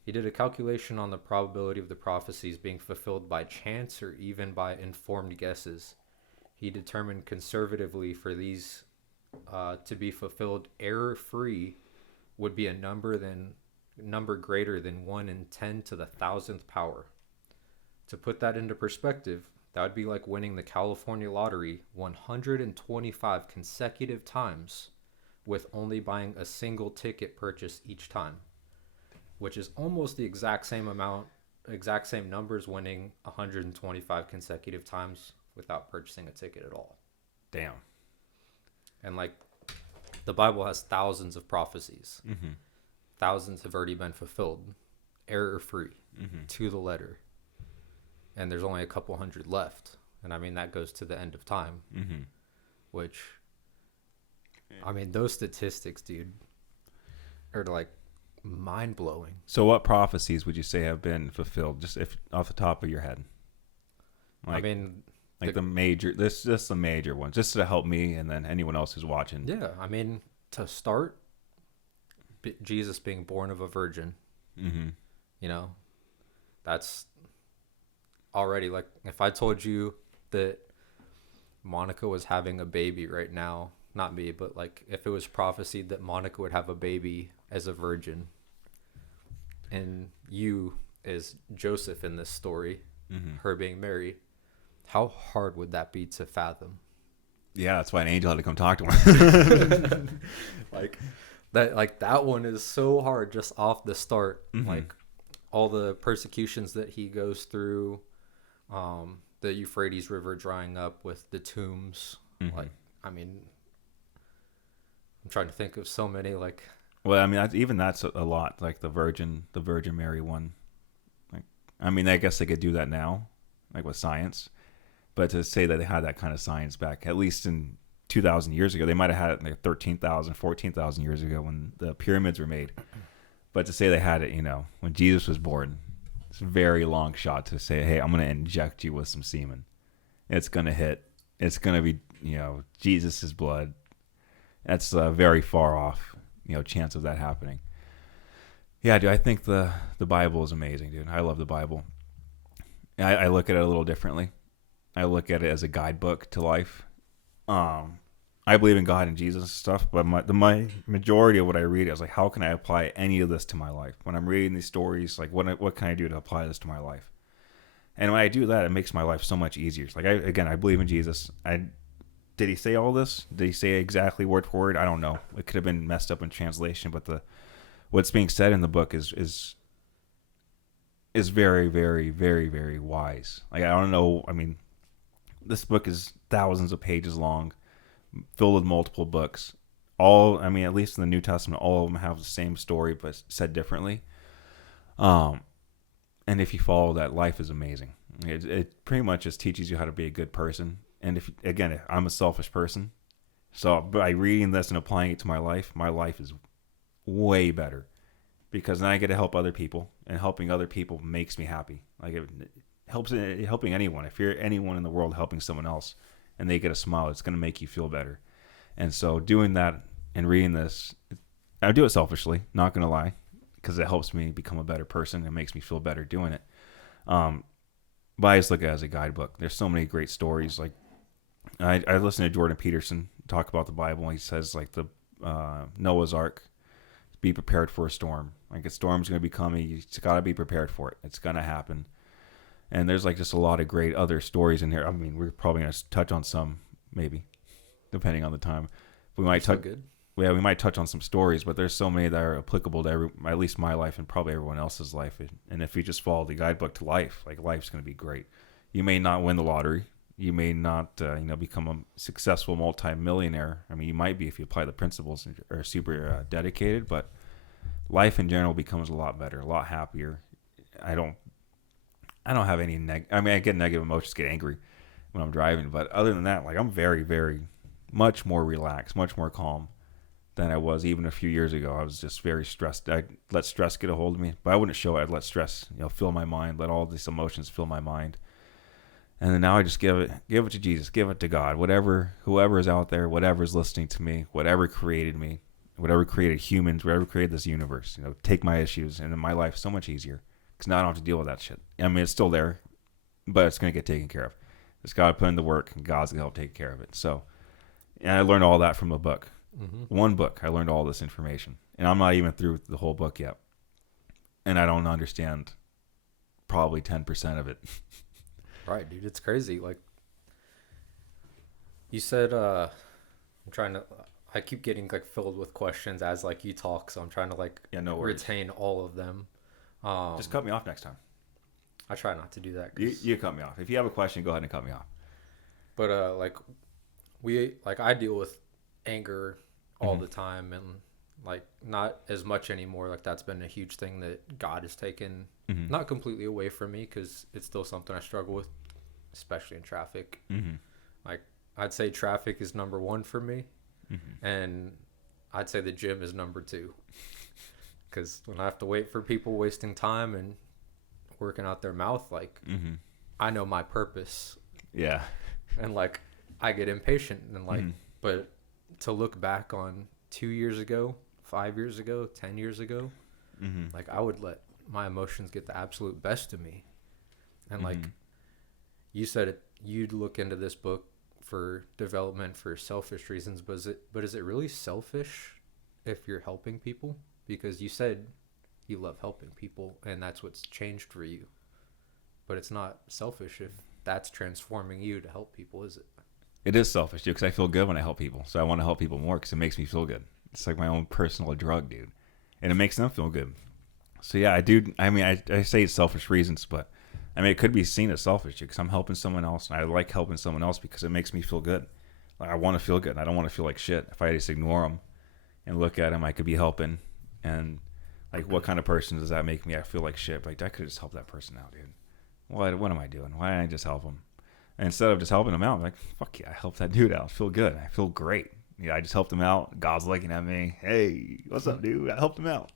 He did a calculation on the probability of the prophecies being fulfilled by chance or even by informed guesses. He determined conservatively for these to be fulfilled error-free would be a number greater than 1 in 10 to the 1,000th power. To put that into perspective, that would be like winning the California lottery 125 consecutive times with only buying a single ticket purchase each time, which is almost the exact same numbers winning 125 consecutive times without purchasing a ticket at all. Damn. And like the Bible has thousands of prophecies. Mm-hmm. Thousands have already been fulfilled, error-free, to the letter. And there's only a couple hundred left. And I mean, that goes to the end of time, which, I mean, those statistics, dude, are like mind-blowing. So what prophecies would you say have been fulfilled, just if off the top of your head? Like, I mean, like the major, this just the major ones, just to help me and then anyone else who's watching. Yeah, I mean, to start, Jesus being born of a virgin, you know, that's already like, if I told you that Monica was having a baby right now, not me, but like if it was prophesied that Monica would have a baby as a virgin, and you as Joseph in this story, her being Mary, how hard would that be to fathom? Yeah, that's why an angel had to come talk to him. that one is so hard just off the start. Like all the persecutions that he goes through, the Euphrates River drying up with the tombs. Like, I mean, I'm trying to think of so many, like. Well, I mean, that's a lot. Like the Virgin Mary one. Like, I mean, I guess they could do that now, like with science. But to say that they had that kind of science back, at least in 2,000 years ago, they might have had it like 13,000, 14,000 years ago when the pyramids were made. But to say they had it, you know, when Jesus was born, it's a very long shot to say, hey, I'm going to inject you with some semen. It's going to hit. It's going to be, you know, Jesus's blood. That's very far off, you know, chance of that happening. Yeah, dude, I think the Bible is amazing, dude. I love the Bible. I look at it a little differently. I look at it as a guidebook to life. I believe in God and Jesus and stuff, but my majority of what I read is like, how can I apply any of this to my life? When I'm reading these stories, like what can I do to apply this to my life? And when I do that, it makes my life so much easier. Like I believe in Jesus. Did he say all this? Did he say exactly word for word? I don't know. It could have been messed up in translation, but what's being said in the book is very, very, very, very wise. Like, I don't know. I mean, this book is thousands of pages long, filled with multiple books. I mean, at least in the New Testament, all of them have the same story, but said differently. And if you follow that, life is amazing. It pretty much just teaches you how to be a good person. And if I'm a selfish person, so by reading this and applying it to my life is way better, because then I get to help other people, and helping other people makes me happy. Like, it helps helping anyone. If you're anyone in the world helping someone else and they get a smile, it's going to make you feel better. And so doing that and reading this, I do it selfishly, not going to lie, because it helps me become a better person and makes me feel better doing it. But I just look at it as a guidebook. There's so many great stories. Like, I listen to Jordan Peterson talk about the Bible, and he says, like, the Noah's Ark, be prepared for a storm. Like, a storm's going to be coming. You just got to be prepared for it. It's going to happen. And there's like just a lot of great other stories in here. I mean, we're probably going to touch on some, maybe, depending on the time. We might touch. Yeah, we might touch on some stories, but there's so many that are applicable to at least my life and probably everyone else's life. And if you just follow the guidebook to life, like, life's going to be great. You may not win the lottery. You may not, become a successful multimillionaire. I mean, you might be if you apply the principles and are super dedicated, but life in general becomes a lot better, a lot happier. I don't, I don't have any I mean, I get negative emotions, get angry when I'm driving, but other than that, like I'm very, very much more relaxed, much more calm than I was even a few years ago. I was just very stressed. I let stress get a hold of me, but I wouldn't show it. I'd let stress, fill my mind, let all these emotions fill my mind. And then now I just give it to Jesus, give it to God, whoever is out there, whatever is listening to me, whatever created me, whatever created humans, whatever created this universe, take my issues, and then my life is so much easier because now I don't have to deal with that shit. I mean, it's still there, but it's going to get taken care of. Just got to put in the work, and God's going to help take care of it. So, and I learned all that from a book. Mm-hmm. One book, I learned all this information. And I'm not even through the whole book yet. And I don't understand probably 10% of it. Right, dude. It's crazy. Like, you said, I keep getting, like, filled with questions as, like, you talk. So I'm trying to, like, no retain all of them. Just cut me off next time. I try not to do that. You cut me off. If you have a question, go ahead and cut me off. But I deal with anger all the time, and like not as much anymore. Like that's been a huge thing that God has taken not completely away from me, because it's still something I struggle with, especially in traffic. Like I'd say traffic is number one for me, and I'd say the gym is number two, because when I have to wait for people wasting time and working out their mouth, like I know my purpose. Yeah. And like I get impatient, and like but to look back on 2 years ago, 5 years ago, 10 years ago, like I would let my emotions get the absolute best of me. And like you said it, you'd look into this book for development for selfish reasons, but is it really selfish if you're helping people? Because you said you love helping people and that's what's changed for you. But it's not selfish if that's transforming you to help people, is it? It is selfish, dude, because I feel good when I help people. So I want to help people more because it makes me feel good. It's like my own personal drug, dude. And it makes them feel good. So yeah, I do. I mean, I say it's selfish reasons, but I mean, it could be seen as selfish because I'm helping someone else. And I like helping someone else because it makes me feel good. Like I want to feel good. I don't want to feel like shit. If I just ignore them and look at them, I could be helping. And like, what kind of person does that make me? I feel like shit. Like I could just help that person out, dude. What am I doing? Why didn't I just help them? And instead of just helping them out, I'm like, fuck yeah, I helped that dude out. I feel good. I feel great. Yeah, I just helped him out. God's looking at me. Hey, what's up, dude? I helped him out.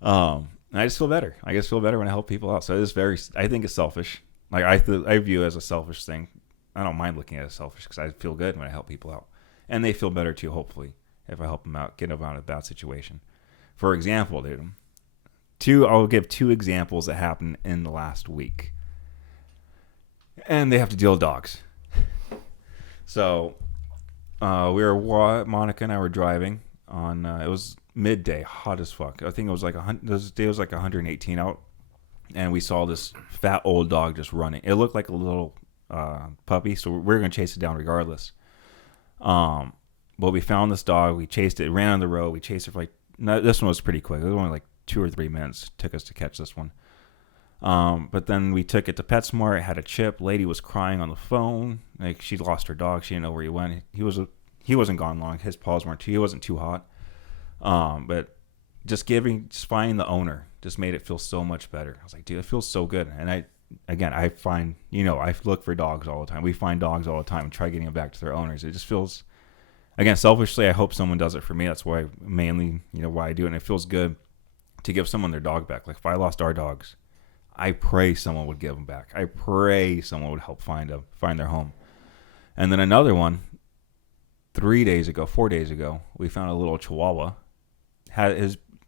And I just feel better. I just feel better when I help people out. So I think it's selfish. Like I view it as a selfish thing. I don't mind looking at it as selfish because I feel good when I help people out. And they feel better too, hopefully, if I help them out, get them out of a bad situation. For example, dude, I'll give 2 examples that happened in the last week. And they have to deal with dogs. So, Monica and I were driving on, it was midday, hot as fuck. I think it was like, this day was like 118 out. And we saw this fat old dog just running. It looked like a little puppy, so we were going to chase it down regardless. But we found this dog. We chased it, ran on the road. We chased it for this one was pretty quick. It was only like 2 or 3 minutes it took us to catch this one. But then we took it to PetSmart. It had a chip. Lady was crying on the phone. Like she'd lost her dog. She didn't know where he went. He wasn't gone long. His paws weren't he wasn't too hot. But just finding the owner just made it feel so much better. I was like, dude, it feels so good. And I find, I look for dogs all the time. We find dogs all the time and try getting them back to their owners. It just feels, again, selfishly, I hope someone does it for me. That's why mainly, why I do it. And it feels good to give someone their dog back. Like if I lost our dogs, I pray someone would give them back. I pray someone would help find their home. And then another one, 4 days ago, we found a little Chihuahua.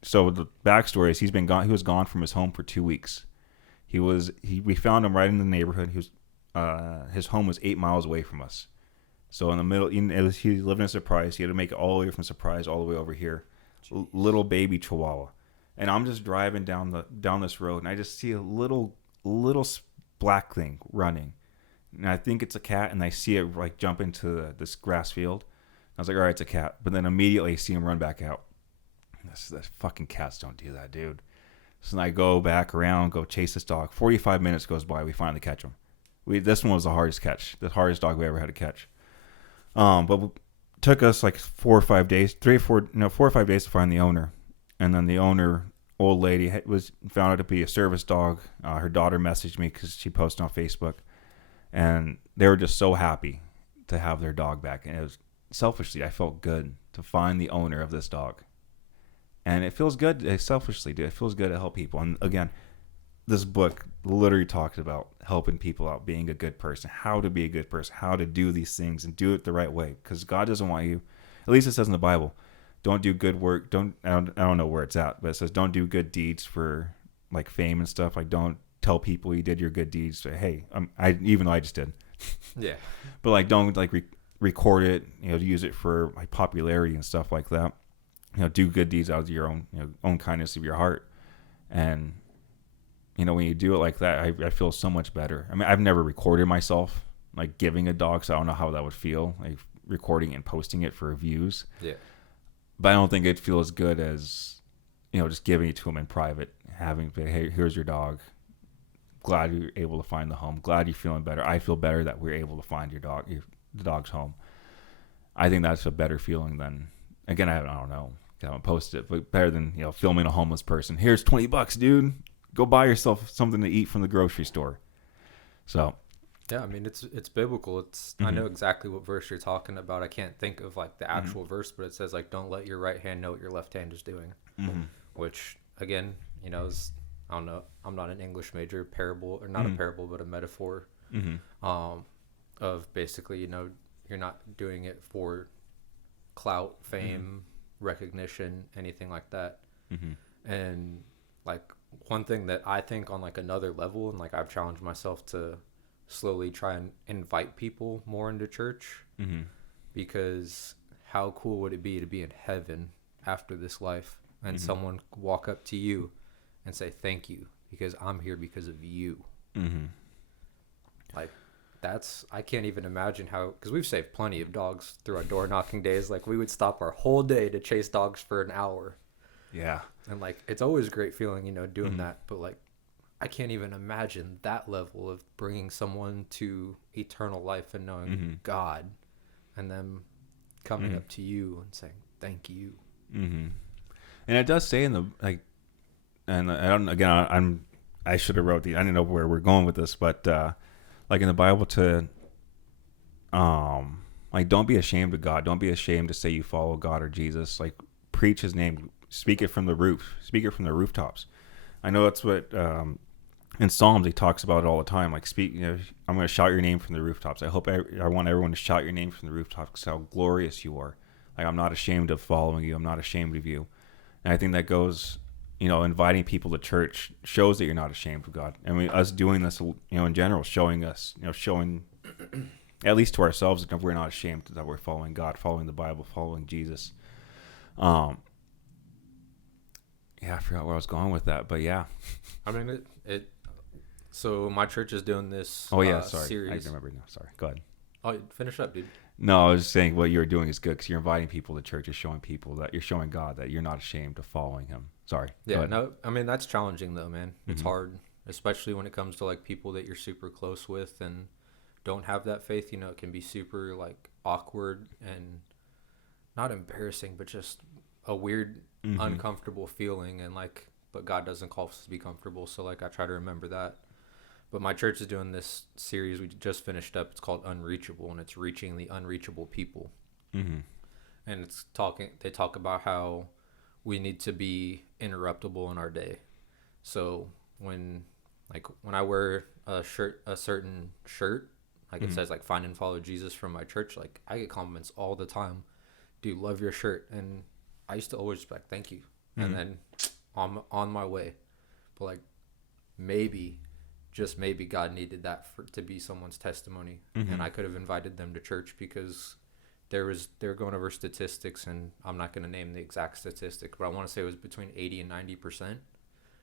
So the backstory is he's been gone. He was gone from his home for 2 weeks. We found him right in the neighborhood. His home was 8 miles away from us. So in the middle, he lived in Surprise. He had to make it all the way from Surprise all the way over here. Little baby Chihuahua. And I'm just driving down this road, and I just see a little black thing running, and I think it's a cat, and I see it like jump into this grass field. I was like, all right, it's a cat. But then immediately I see him run back out. That fucking cats don't do that, dude. So then I go back around, go chase this dog. 45 minutes goes by, we finally catch him. This one was the hardest catch, the hardest dog we ever had to catch. But it took us like 4 or 5 days, 4 or 5 days to find the owner, and then the owner, old lady, was found out to be a service dog. Her daughter messaged me because she posted on Facebook, and they were just so happy to have their dog back. And it was selfishly, I felt good to find the owner of this dog, and it feels good. Selfishly, dude, it feels good to help people. And again, this book literally talks about helping people out, being a good person, how to be a good person, how to do these things and do it the right way. Because God doesn't want you, at least it says in the Bible, don't do good work. I don't know where it's at, but it says don't do good deeds for like fame and stuff. Like don't tell people you did your good deeds. So, hey, even though I just did. Yeah. But like don't like record it, use it for like popularity and stuff like that. Do good deeds out of your own, own kindness of your heart. And when you do it like that, I feel so much better. I mean, I've never recorded myself like giving a dog, so I don't know how that would feel, like recording and posting it for views. Yeah. But I don't think it'd feel as good as, just giving it to him in private, having, hey, here's your dog. Glad you're able to find the home. Glad you're feeling better. I feel better that we're able to find the dog's home. I think that's a better feeling than, again, I don't know. I haven't posted it, but better than, filming a homeless person. Here's $20, dude. Go buy yourself something to eat from the grocery store. So, yeah, I mean it's biblical. I know exactly what verse you're talking about. I can't think of like the actual verse, but it says like don't let your right hand know what your left hand is doing. Which again, is, I don't know. I'm not an English major. Parable or not a parable, but a metaphor. Of basically, you're not doing it for clout, fame, recognition, anything like that. And like one thing that I think on like another level, and like I've challenged myself to slowly try and invite people more into church, because how cool would it be to be in heaven after this life and someone walk up to you and say thank you because I'm here because of you. Like I can't even imagine how, because we've saved plenty of dogs through our door knocking days. Like we would stop our whole day to chase dogs for an hour. Yeah. And like it's always a great feeling, doing that. But like I can't even imagine that level of bringing someone to eternal life and knowing God, and them coming up to you and saying thank you. And it does say in the like, and I should have wrote I didn't know where we're going with this, but like in the Bible like don't be ashamed of God. Don't be ashamed to say you follow God or Jesus. Like preach His name. Speak it from the roof. Speak it from the rooftops. I know that's what in Psalms He talks about it all the time. Like speak, I'm going to shout your name from the rooftops. I want everyone to shout your name from the rooftops. How glorious you are. Like I'm not ashamed of following you. I'm not ashamed of you. And I think that goes, inviting people to church shows that you're not ashamed of God. I mean, us doing this, in general, showing at least to ourselves that we're not ashamed that we're following God, following the Bible, following Jesus. Yeah, I forgot where I was going with that, but yeah. I mean, so my church is doing this sorry. series. I remember now. Sorry. Go ahead. Oh, finish up, dude. No, I was just saying what you're doing is good because you're inviting people to church. You're showing people that you're showing God that you're not ashamed of following Him. Sorry. Yeah, no, I mean, that's challenging though, man. It's hard, especially when it comes to like people that you're super close with and don't have that faith. It can be super like awkward and not embarrassing, but just a weird, uncomfortable feeling. And like, but God doesn't call us to be comfortable. So like, I try to remember that. But my church is doing this series we just finished up. It's called Unreachable, and it's reaching the unreachable people. And they talk about how we need to be interruptible in our day. So when I wear a certain shirt, like it says like find and follow Jesus from my church, like I get compliments all the time. Dude, love your shirt. And I used to always be like, thank you. And then on my way. But like just maybe God needed that to be someone's testimony. And I could have invited them to church because they're going over statistics, and I'm not going to name the exact statistic, but I want to say it was between 80 and 90%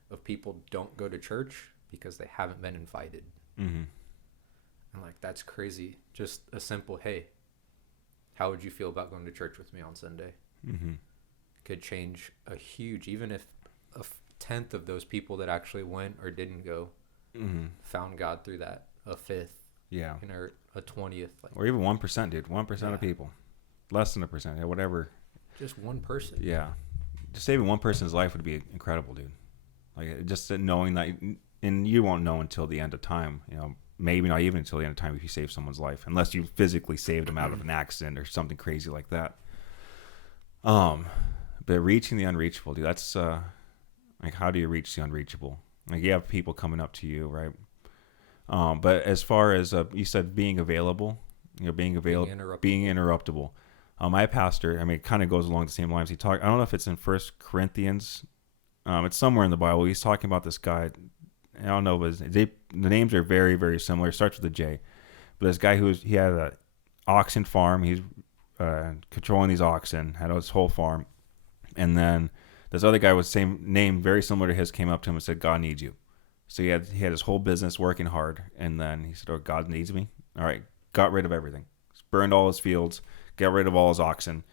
of people don't go to church because they haven't been invited. And like, that's crazy. Just a simple, hey, how would you feel about going to church with me on Sunday? Could change a huge, even if a tenth of those people that actually went or didn't go found God through that, a fifth, Yeah. Or a 20th, like Or even 1%, dude. 1% yeah, of people. Less than a percent. Yeah, whatever. just one person. Yeah. Just saving one person's life would be incredible, dude. Like, just knowing that, and you won't know until the end of time, maybe not even until the end of time if you save someone's life, unless you physically saved them out of an accident or something crazy like that. But reaching the unreachable, dude, that's, like, how do you reach the unreachable? Like, you have people coming up to you, right? But as far as, you said being available, being available, being interruptible. My pastor, I mean, it kind of goes along the same lines. I don't know if it's in First Corinthians. It's somewhere in the Bible. He's talking about this guy. I don't know. The names are very, very similar. It starts with a J. But this guy he had an oxen farm. He's controlling these oxen, had his whole farm. And then this other guy with the same name, very similar to his, came up to him and said, God needs you. So he had his whole business working hard. And then he said, oh, God needs me? All right. Got rid of everything. Burned all his fields. Got rid of all his oxen.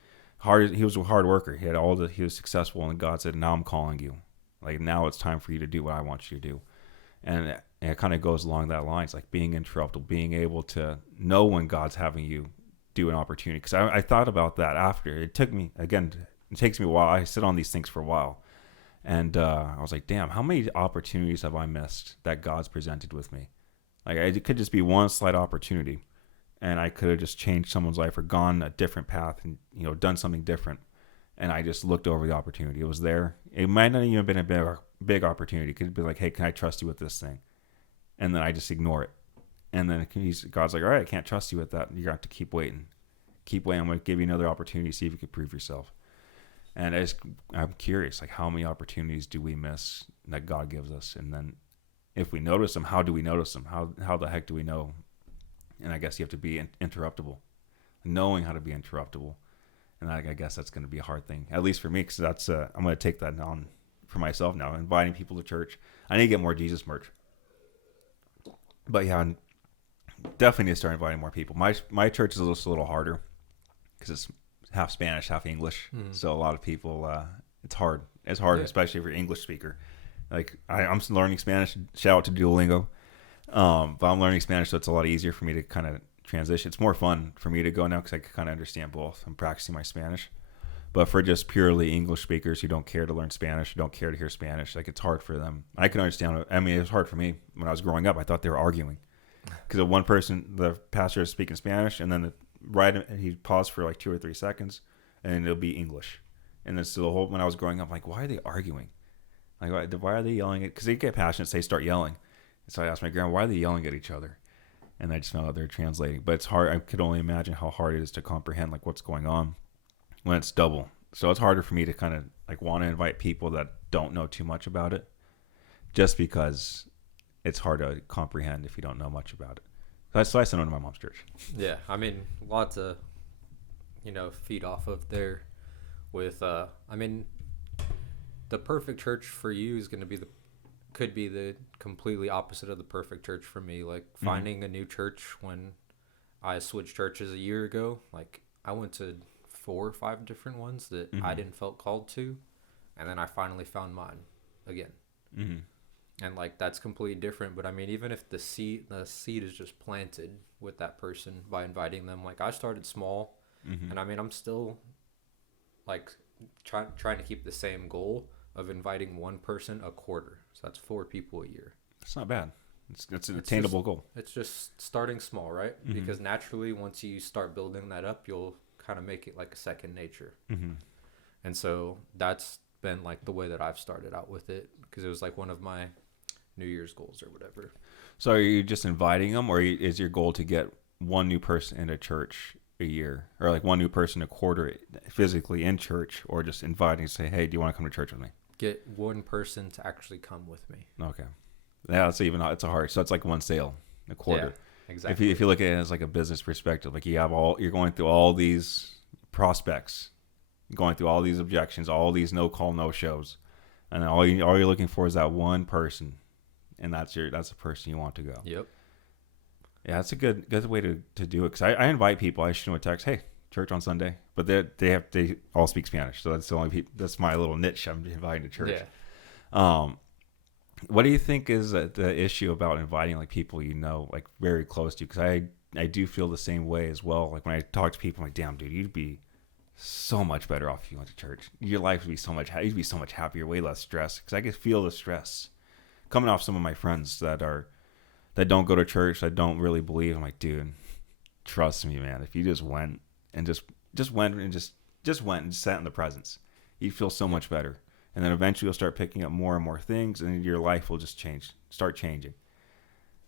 He was a hard worker. He was successful. And God said, now I'm calling you. Like, now it's time for you to do what I want you to do. And it kind of goes along that lines, like being interruptible, being able to know when God's having you do an opportunity. Because I thought about that after. It takes me a while. I sit on these things for a while. And I was like, damn, how many opportunities have I missed that God's presented with me? Like, it could just be one slight opportunity. And I could have just changed someone's life or gone a different path and, done something different. And I just looked over the opportunity. It was there. It might not even have been a big opportunity. It could be like, hey, can I trust you with this thing? And then I just ignore it. And then God's like, all right, I can't trust you with that. You're going to have to keep waiting. Keep waiting. I'm going to give you another opportunity, see if you can prove yourself. And I'm curious, like, how many opportunities do we miss that God gives us? And then if we notice them, how do we notice them? How the heck do we know? And I guess you have to be interruptible, knowing how to be interruptible. And I guess that's going to be a hard thing, at least for me, because that's I'm going to take that on for myself now, inviting people to church. I need to get more Jesus merch. But yeah, I definitely need to start inviting more people. My church is just a little harder because it's half Spanish, half English. So a lot of people, it's hard. It's hard, yeah. Especially if you're an English speaker. Like, I'm learning Spanish. Shout out to Duolingo. But I'm learning Spanish, so it's a lot easier for me to kind of transition. It's more fun for me to go now because I can kind of understand both. I'm practicing my Spanish. But for just purely English speakers who don't care to learn Spanish, who don't care to hear Spanish, like, it's hard for them. I can understand. I mean, it was hard for me when I was growing up. I thought they were arguing because one person, the pastor, is speaking Spanish, and then he paused for like 2 or 3 seconds, and it'll be English. And then so when I was growing up, I'm like, why are they arguing? Like, why are they yelling? Because they get passionate, so they start yelling. So I asked my grandma, why are they yelling at each other? And I just found out they're translating. But it's hard. I could only imagine how hard it is to comprehend, like, what's going on when it's double. So it's harder for me to kind of, like, want to invite people that don't know too much about it, just because it's hard to comprehend if you don't know much about it. So I sent them to my mom's church. Yeah, I mean, a lot to, feed off of there with, I mean, the perfect church for you is going to be could be the completely opposite of the perfect church for me. Like, finding a new church when I switched churches a year ago, like, I went to 4 or 5 different ones that I didn't felt called to, and then I finally found mine again. And, like, that's completely different. But I mean, even if the seed is just planted with that person by inviting them, like, I started small, and I mean, I'm still, like, trying to keep the same goal of inviting one person a quarter. So that's 4 people a year. That's not bad. It's an attainable goal. It's just starting small, right? Because naturally, once you start building that up, you'll kind of make it like a second nature. And so that's been, like, the way that I've started out with it, because it was like one of my New Year's goals or whatever. So are you just inviting them, or is your goal to get one new person in a church a year, or like one new person a quarter physically in church, or just inviting, say, hey, do you want to come to church with me? Get one person to actually come with me. Okay. Yeah, it's a hard. So it's like one sale a quarter. Yeah, exactly. If you look at it as like a business perspective, like you're going through all these prospects, going through all these objections, all these no call, no shows, and all you're looking for is that one person, and that's the person you want to go. Yep. Yeah, that's a good way to do it. Because I invite people. I shoot them a text, hey, church on Sunday, but they all speak Spanish, so that's the only that's my little niche I'm inviting to church. Yeah. What do you think is the issue about inviting like people you know, like very close to you? Because I do feel the same way as well. Like when I talk to people, I'm like, damn, dude, you'd be so much better off if you went to church. Your life would be so much. You'd be so much happier, way less stress. Because I could feel the stress coming off some of my friends that don't go to church, that don't really believe. I'm like, dude, trust me, man. If you just went and just went and sat in the presence, you feel so much better. And then eventually you'll start picking up more and more things, and your life will just start changing.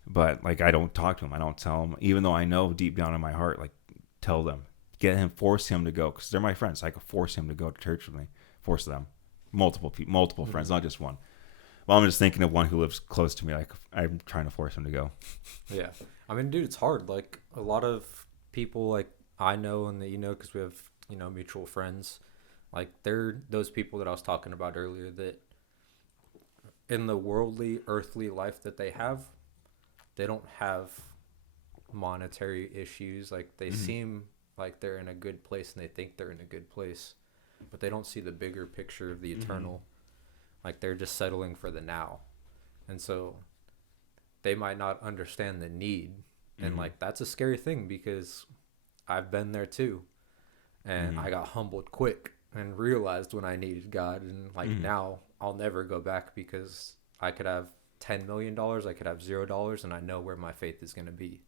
But like I don't talk to him, I don't tell him, even though I know deep down in my heart, like tell them, force him to go, because they're my friends. So I could force him to go to church with me, force them, multiple people, multiple friends, not just one. Well, I'm just thinking of one who lives close to me. Like I'm trying to force him to go. Yeah. I mean, dude, it's hard. Like a lot of people like I know and that you know because we have, mutual friends. Like they're those people that I was talking about earlier that in the worldly, earthly life that they don't have monetary issues. Like they seem like they're in a good place and they think they're in a good place, but they don't see the bigger picture of the eternal. Like they're just settling for the now. And so they might not understand the need. And like that's a scary thing because I've been there too. And I got humbled quick and realized when I needed God. And like now I'll never go back because I could have $10 million, I could have $0, and I know where my faith is going to be.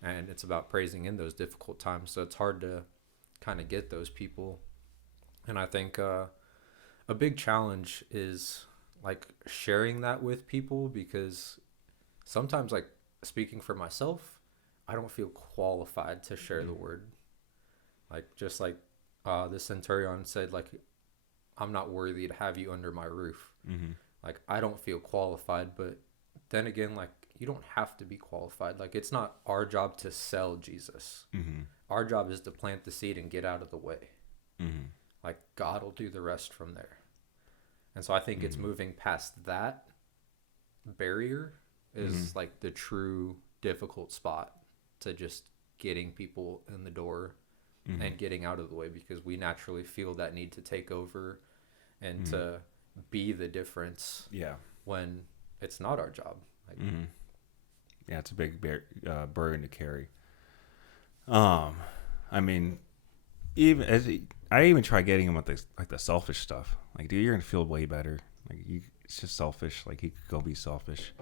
And it's about praising in those difficult times. So it's hard to kind of get those people. And I think a big challenge is like sharing that with people because sometimes, like speaking for myself, I don't feel qualified to share the word. Like just like the centurion said, like, I'm not worthy to have you under my roof. Like I don't feel qualified, but then again, like you don't have to be qualified. Like it's not our job to sell Jesus. Our job is to plant the seed and get out of the way. Like God will do the rest from there. And so I think it's moving past that barrier is like the true difficult spot to just getting people in the door and getting out of the way, because we naturally feel that need to take over and to be the difference when it's not our job. Like, yeah, it's a big burden to carry. I mean, I even try getting him with the selfish stuff. Like, dude, you're gonna feel way better. Like, it's just selfish. Like, you could go be selfish.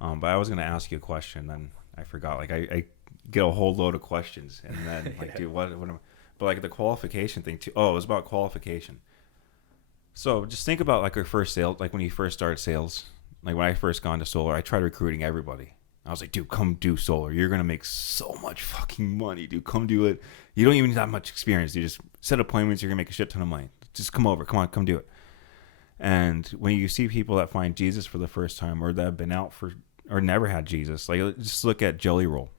But I was gonna ask you a question, then I forgot. Like, I get a whole load of questions, and then like, dude, what am I? But like the qualification thing too. Oh, it was about qualification. So just think about like our first sale, like when you first started sales. Like when I first got into solar, I tried recruiting everybody. I was like, dude, come do solar. You're going to make so much fucking money, dude. Come do it. You don't even need that much experience. You just set appointments. You're going to make a shit ton of money. Just come over. Come on, come do it. And when you see people that find Jesus for the first time or that have been out for or never had Jesus, like just look at Jelly Roll.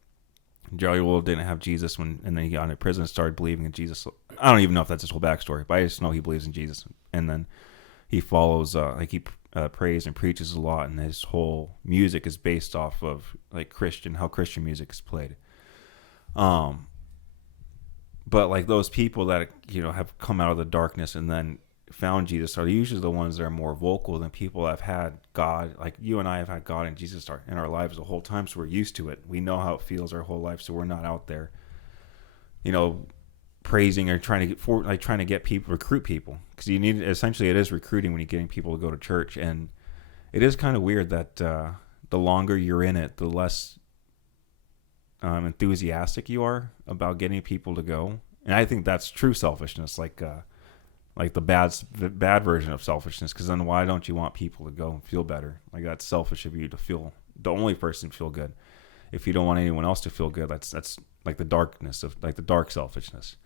Jelly Roll didn't have Jesus and then he got into prison and started believing in Jesus. I don't even know if that's his whole backstory, but I just know he believes in Jesus. And then he follows, he prays and preaches a lot, and his whole music is based off of like how Christian music is played. But like those people that have come out of the darkness and then found Jesus are usually the ones that are more vocal than people that have had God. Like you and I have had God and Jesus in our lives the whole time, so we're used to it. We know how it feels our whole life, so we're not out there, praising or trying to get people, recruit people, because essentially it is recruiting when you're getting people to go to church. And it is kind of weird that the longer you're in it, the less enthusiastic you are about getting people to go. And I think that's true selfishness, like the bad version of selfishness, because then why don't you want people to go and feel better? Like that's selfish of you to feel the only person feel good. If you don't want anyone else to feel good, that's like the darkness of like the dark selfishness.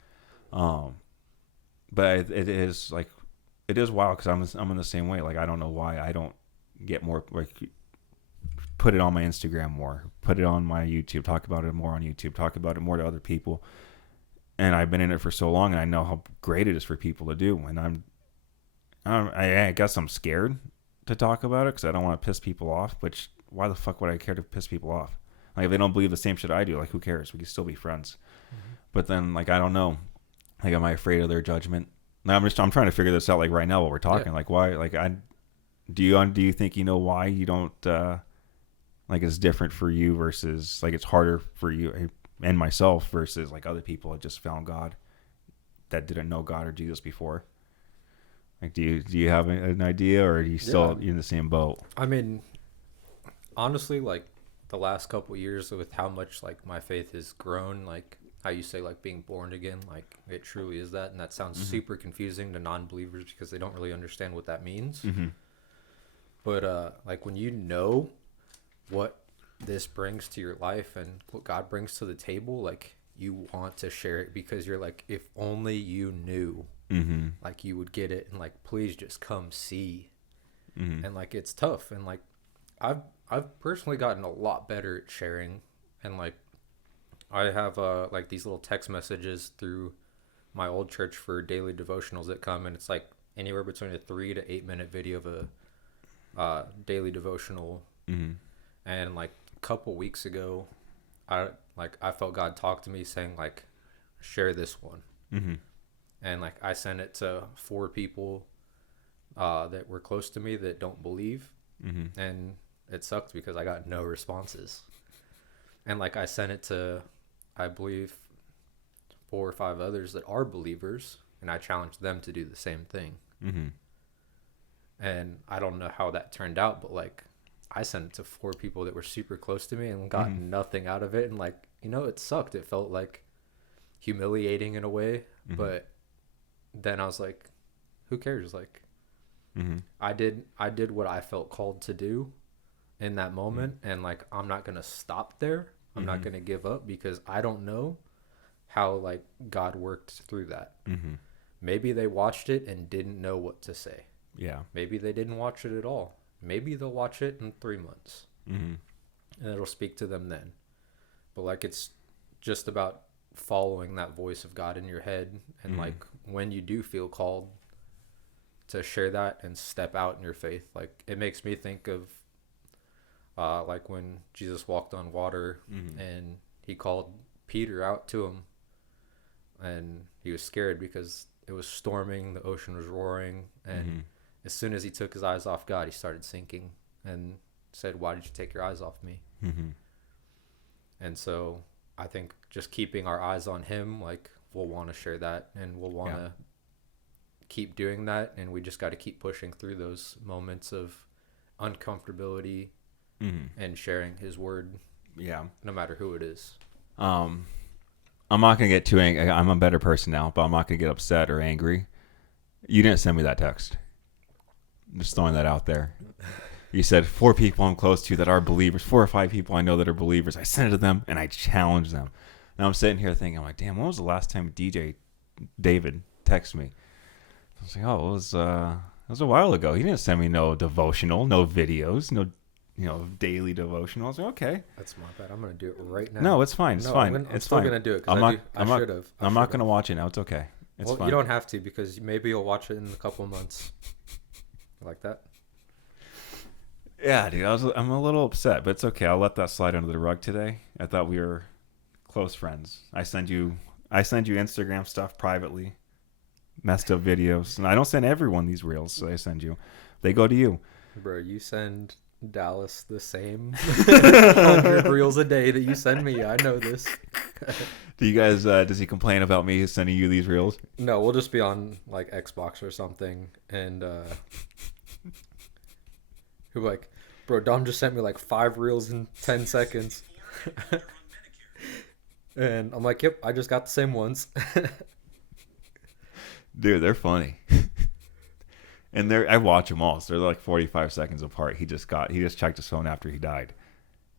But it is wild because I'm in the same way. Like I don't know why I don't get more, like put it on my Instagram more, put it on my YouTube, talk about it more on YouTube, talk about it more to other people. And I've been in it for so long, and I know how great it is for people to do. And I guess I'm scared to talk about it because I don't want to piss people off. Which why the fuck would I care to piss people off? Like if they don't believe the same shit I do, like who cares? We can still be friends. But then like I don't know. Like, am I afraid of their judgment? I'm trying to figure this out, like, right now while we're talking. Yeah. Like, why? Like, Do you think you know why you don't like it's different for you versus like it's harder for you and myself versus like other people that just found God that didn't know God or Jesus before? Like, do you have an idea, or are you still in the same boat? I mean, honestly, like the last couple years with how much like my faith has grown, like how you say like being born again, like it truly is that, and that sounds super confusing to non-believers because they don't really understand what that means. But like when you know what this brings to your life and what God brings to the table, like you want to share it because you're like, if only you knew, like you would get it, and like please just come see. And like it's tough, and like I've personally gotten a lot better at sharing, and like I have like these little text messages through my old church for daily devotionals that come, and it's like anywhere between a 3 to 8 minute video of a daily devotional. And like a couple weeks ago, I felt God talk to me saying like, share this one. And like I sent it to 4 people that were close to me that don't believe. And it sucked because I got no responses. And like I sent it to, I believe, 4 or 5 others that are believers, and I challenged them to do the same thing. And I don't know how that turned out, but like I sent it to 4 people that were super close to me and got nothing out of it. And like, you know, it sucked. It felt like humiliating in a way, but then I was like, who cares? Like, I did what I felt called to do in that moment. And like, I'm not going to stop there. I'm not going to give up because I don't know how like God worked through that. Maybe they watched it and didn't know what to say. Yeah. Maybe they didn't watch it at all. Maybe they'll watch it in 3 months. And it'll speak to them then. But like, it's just about following that voice of God in your head. And like, when you do feel called to share that and step out in your faith, like it makes me think of like when Jesus walked on water and he called Peter out to him, and he was scared because it was storming, the ocean was roaring, and as soon as he took his eyes off God, he started sinking and said, why did you take your eyes off me? And so I think just keeping our eyes on him, like we'll want to share that, and we'll want to keep doing that, and we just got to keep pushing through those moments of uncomfortability and sharing his word, no matter who it is. I'm not gonna get too angry. I'm a better person now, but I'm not gonna get upset or angry. You didn't send me that text. I'm just throwing that out there. You said 4 people I'm close to that are believers, 4 or 5 people I know that are believers. I sent it to them and I challenged them. Now I'm sitting here thinking, I'm like, damn, when was the last time DJ David texted me? I was like, oh, it was a while ago. He didn't send me no devotional, no videos, no, daily devotional. I was like, okay. That's my bad. I'm gonna do it right now. No, it's fine. It's fine. I'm still gonna do it because I should have. I'm not gonna watch it now. It's okay. It's fine. You don't have to, because maybe you'll watch it in a couple of months. Like that? Yeah, dude. I'm a little upset, but it's okay. I'll let that slide under the rug today. I thought we were close friends. I send you Instagram stuff privately, messed up videos, and I don't send everyone these reels. So I send you. They go to you. Bro, you send Dallas the same 100 reels a day that you send me. I know this. Do you guys? Does he complain about me sending you these reels? No, we'll just be on like Xbox or something, and he'll be like, "Bro, Dom just sent me like 5 reels in 10 seconds," and I'm like, "Yep, I just got the same ones." Dude, they're funny. And I watch them all. So they're like 45 seconds apart. He just checked his phone after he died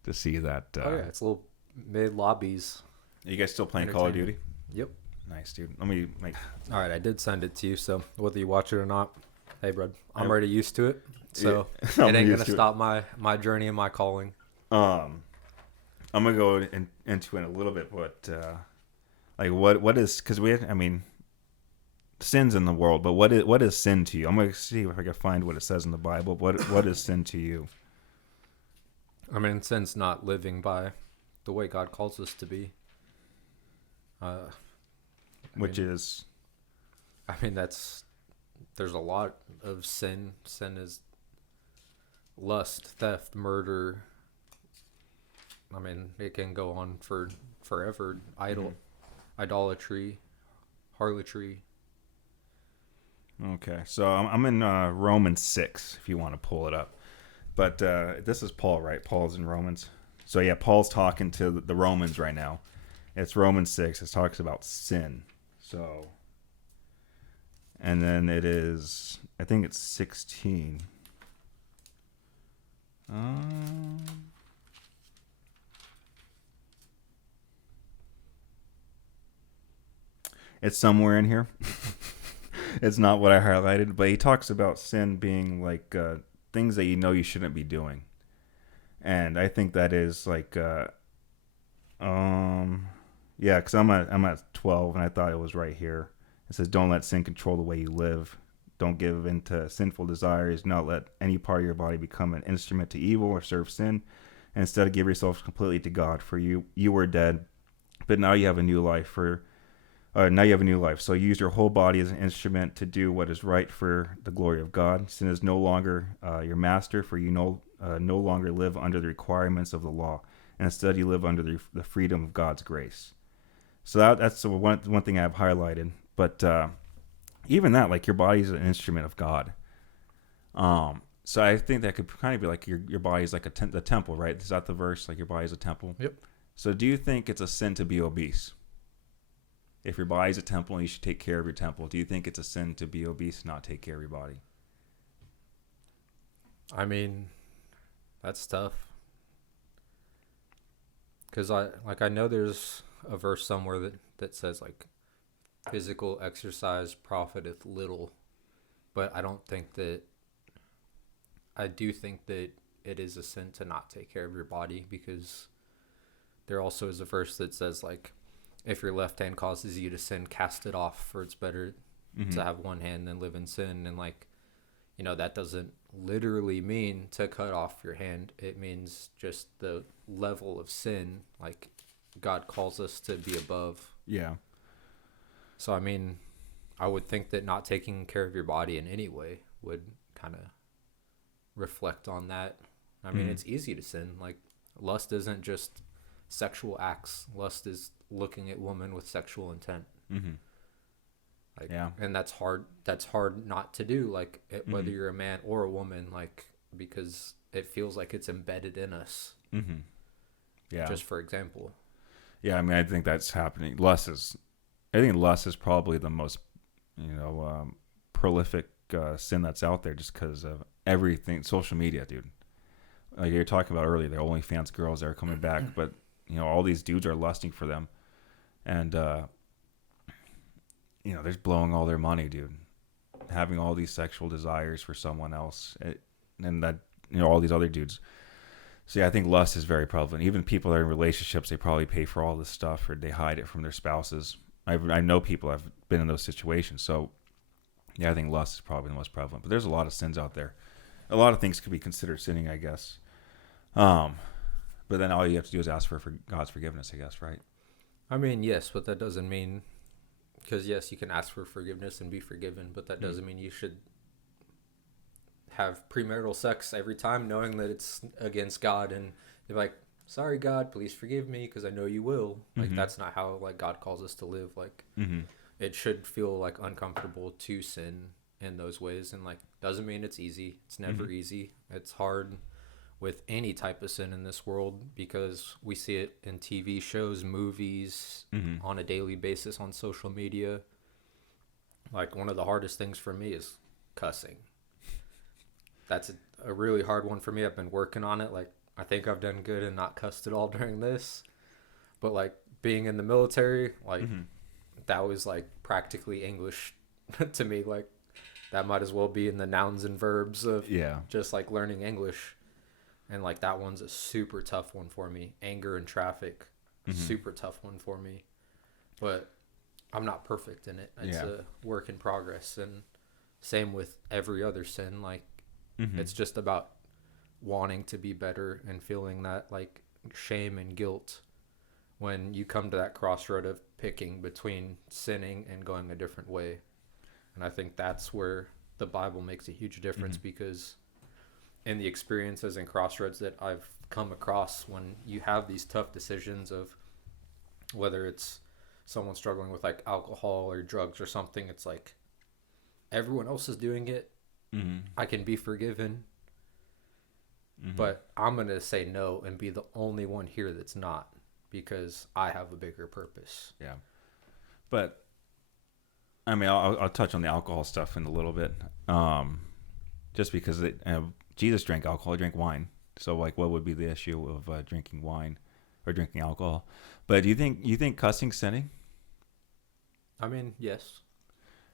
to see that. Oh yeah, it's little mid lobbies. Are you guys still playing Call of Duty? Yep. Nice, dude. Let me make. All right, I did send it to you, so whether you watch it or not, hey, bro, I'm already used to it, so it ain't gonna stop my journey and my calling. I'm gonna go into it a little bit, but like what is, because sin's in the world, but what is sin to you? I'm gonna see if I can find what it says in the Bible. What is sin to you? I mean, sin's not living by the way God calls us to be. Is, there's a lot of sin. Sin is lust, theft, murder. I mean, it can go on for forever. Idolatry, harlotry. Okay, so I'm in Romans 6, if you want to pull it up. But this is Paul, right? Paul's in Romans. So yeah, Paul's talking to the Romans right now. It's Romans 6. It talks about sin. So, and then it is, I think it's 16. It's somewhere in here. It's not what I highlighted, but he talks about sin being like things that you know you shouldn't be doing. And I think that is like yeah, because I'm at 12 and I thought it was right here. It says, don't let sin control the way you live. Don't give in to sinful desires. Not let any part of your body become an instrument to evil or serve sin. And instead, give yourselves completely to God. For you were dead, but now you have a new life. Now you have a new life. So use your whole body as an instrument to do what is right for the glory of God. Sin is no longer your master, for you no longer live under the requirements of the law. And instead, you live under the freedom of God's grace. So that's the one thing I've highlighted. But even that, like, your body is an instrument of God. So I think that could kind of be like your body is like the temple, right? Is that the verse? Like, your body is a temple? Yep. So do you think it's a sin to be obese? If your body is a temple and you should take care of your temple, do you think it's a sin to be obese and not take care of your body? I mean, that's tough. Because I know there's a verse somewhere that says, like, physical exercise profiteth little. But I do think that it is a sin to not take care of your body, because there also is a verse that says, like, if your left hand causes you to sin, cast it off, for it's better to have one hand than live in sin. And, like, that doesn't literally mean to cut off your hand. It means just the level of sin. Like, God calls us to be above. Yeah. So, I mean, I would think that not taking care of your body in any way would kind of reflect on that. I mean, it's easy to sin. Like, lust isn't just sexual acts. Lust is looking at women with sexual intent. Like, yeah. And that's hard not to do, like, whether you're a man or a woman, like, because it feels like it's embedded in us. Yeah. Just for example. Yeah, I mean, I think that's happening. I think lust is probably the most prolific sin that's out there, just because of everything. Social media, dude. Like you were talking about earlier, the OnlyFans girls that are coming back, but all these dudes are lusting for them, and they're just blowing all their money, dude, having all these sexual desires for someone else, and that all these other dudes. So yeah, I think lust is very prevalent. Even people that are in relationships, they probably pay for all this stuff, or they hide it from their spouses. I know people have been in those situations. So yeah, I think lust is probably the most prevalent. But there's a lot of sins out there. A lot of things could be considered sinning, I guess. But then all you have to do is ask for God's forgiveness, I guess, right? I mean, yes, but that doesn't mean, because yes, you can ask for forgiveness and be forgiven, but that doesn't mean you should have premarital sex every time knowing that it's against God, and you're like, sorry, God, please forgive me, because I know you will. Like, that's not how, like, God calls us to live. Like, it should feel, like, uncomfortable to sin in those ways, and, like, doesn't mean it's easy. It's never easy. It's hard with any type of sin in this world, because we see it in TV shows, movies, on a daily basis on social media. Like, one of the hardest things for me is cussing. That's a really hard one for me. I've been working on it. Like, I think I've done good and not cussed at all during this. But, like, being in the military, like, that was, like, practically English to me. Like, that might as well be in the nouns and verbs of just, like, learning English. And, like, that one's a super tough one for me. Anger and traffic, super tough one for me. But I'm not perfect in it. It's a work in progress. And same with every other sin. Like, it's just about wanting to be better and feeling that, like, shame and guilt when you come to that crossroad of picking between sinning and going a different way. And I think that's where the Bible makes a huge difference, because in the experiences and crossroads that I've come across when you have these tough decisions of whether it's someone struggling with like alcohol or drugs or something, it's like everyone else is doing it. Mm-hmm. I can be forgiven, Mm-hmm. but I'm going to say no and be the only one here that's not because I have a bigger purpose. Yeah. But I mean, I'll touch on the alcohol stuff in a little bit. Just because Jesus drank alcohol, he drank wine. So like, what would be the issue of drinking wine or drinking alcohol? But do you think cussing's sinning? I mean, yes,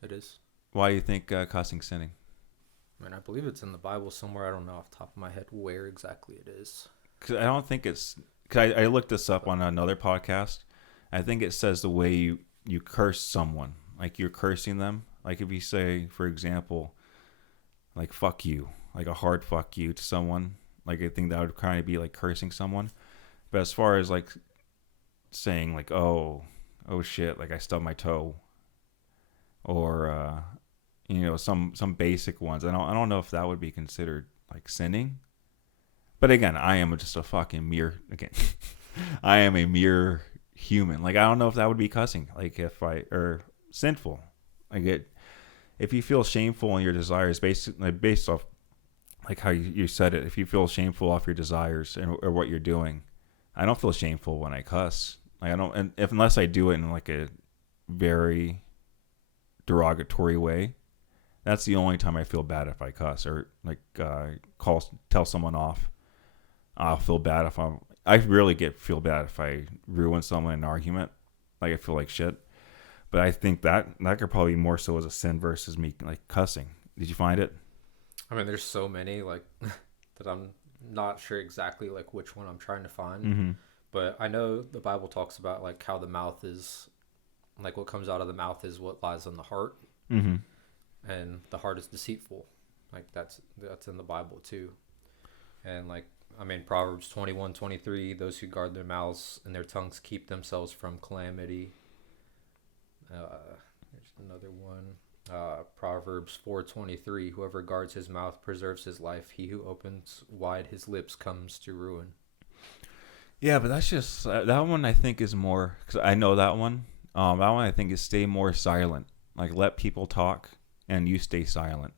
it is. Why do you think cussing's sinning? I mean, I believe it's in the Bible somewhere. I don't know off the top of my head where exactly it is. Because I don't think it's. Cause I looked this up on another podcast. I think it says the way you curse someone, like you're cursing them. Like if you say, for example, like fuck you, like a hard fuck you to someone, like I think that would kind of be like cursing someone. But as far as like saying like oh shit, like I stubbed my toe, or some basic ones, I don't know if that would be considered like sinning. But again, I am just a fucking mere again. I am a mere human. Like I don't know if that would be cussing. Like or sinful. Like if you feel shameful in your desires, based off like how you said it. If you feel shameful off your desires or what you're doing, I don't feel shameful when I cuss. Like I don't, and unless I do it in like a very derogatory way. That's the only time I feel bad if I cuss or like tell someone off. I'll feel bad if I really feel bad if I ruin someone in an argument. Like I feel like shit. But I think that could probably be more so as a sin versus me like cussing. Did you find it? I mean, there's so many like that I'm not sure exactly like which one I'm trying to find. Mm-hmm. But I know the Bible talks about like how the mouth is like what comes out of the mouth is what lies in the heart. Mm-hmm. And the heart is deceitful. Like that's in the Bible too. And like I mean, Proverbs 21:23, those who guard their mouths and their tongues keep themselves from calamity. There's another one. Proverbs 4:23, whoever guards his mouth preserves his life. He who opens wide his lips comes to ruin. Yeah, but that's just, that one I think is more, because I know that one. That one I think is stay more silent. Like let people talk and you stay silent.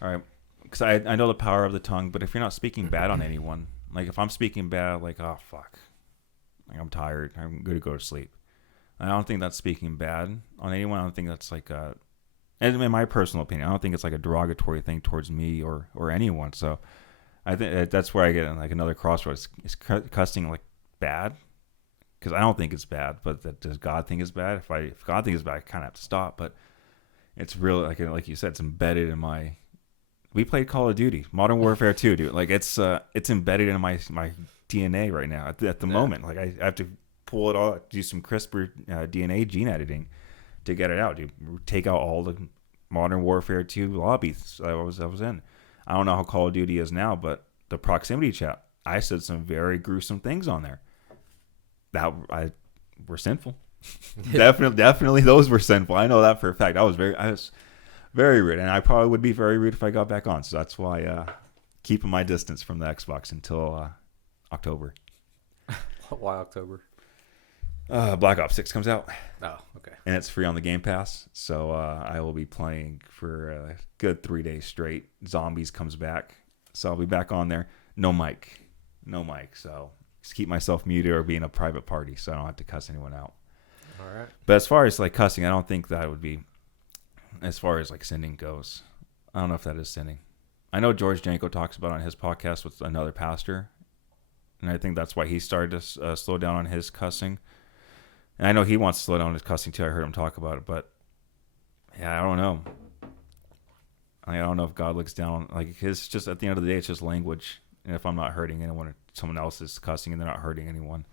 All right. Because I know the power of the tongue, but if you're not speaking bad on anyone, like if I'm speaking bad, like, oh, fuck, like I'm tired, I'm going to go to sleep. I don't think that's speaking bad on anyone. I don't think that's like and in my personal opinion, I don't think it's like a derogatory thing towards me or anyone. So I think that's where I get in like another crossroads. Is cussing like bad? Because I don't think it's bad, but does God think it's bad? If God thinks it's bad, I kind of have to stop. But it's really like you said, it's embedded in my. We played Call of Duty, Modern Warfare 2, dude. Like it's embedded in my DNA right now at the moment. Like I have to pull it all, do some CRISPR DNA gene editing to get it out, dude. Take out all the Modern Warfare 2 lobbies I was in. I don't know how Call of Duty is now, but the proximity chat, I said some very gruesome things on there. That were sinful. Definitely those were sinful. I know that for a fact. I was very rude, and I probably would be very rude if I got back on. So that's why keeping my distance from the Xbox until October. Why October? Black Ops 6 comes out. Oh, okay. And it's free on the Game Pass. So I will be playing for a good 3 days straight. Zombies comes back. So I'll be back on there. No mic. So just keep myself muted or be in a private party so I don't have to cuss anyone out. All right. But as far as like cussing, I don't think that would be, as far as like sinning goes. I don't know if that is sinning. I know George Janko talks about it on his podcast with another pastor. And I think that's why he started to slow down on his cussing. And I know he wants to slow down his cussing too. I heard him talk about it, but yeah, I don't know. I don't know if God looks down. Like it's just at the end of the day, it's just language. And if I'm not hurting anyone, or someone else is cussing and they're not hurting anyone,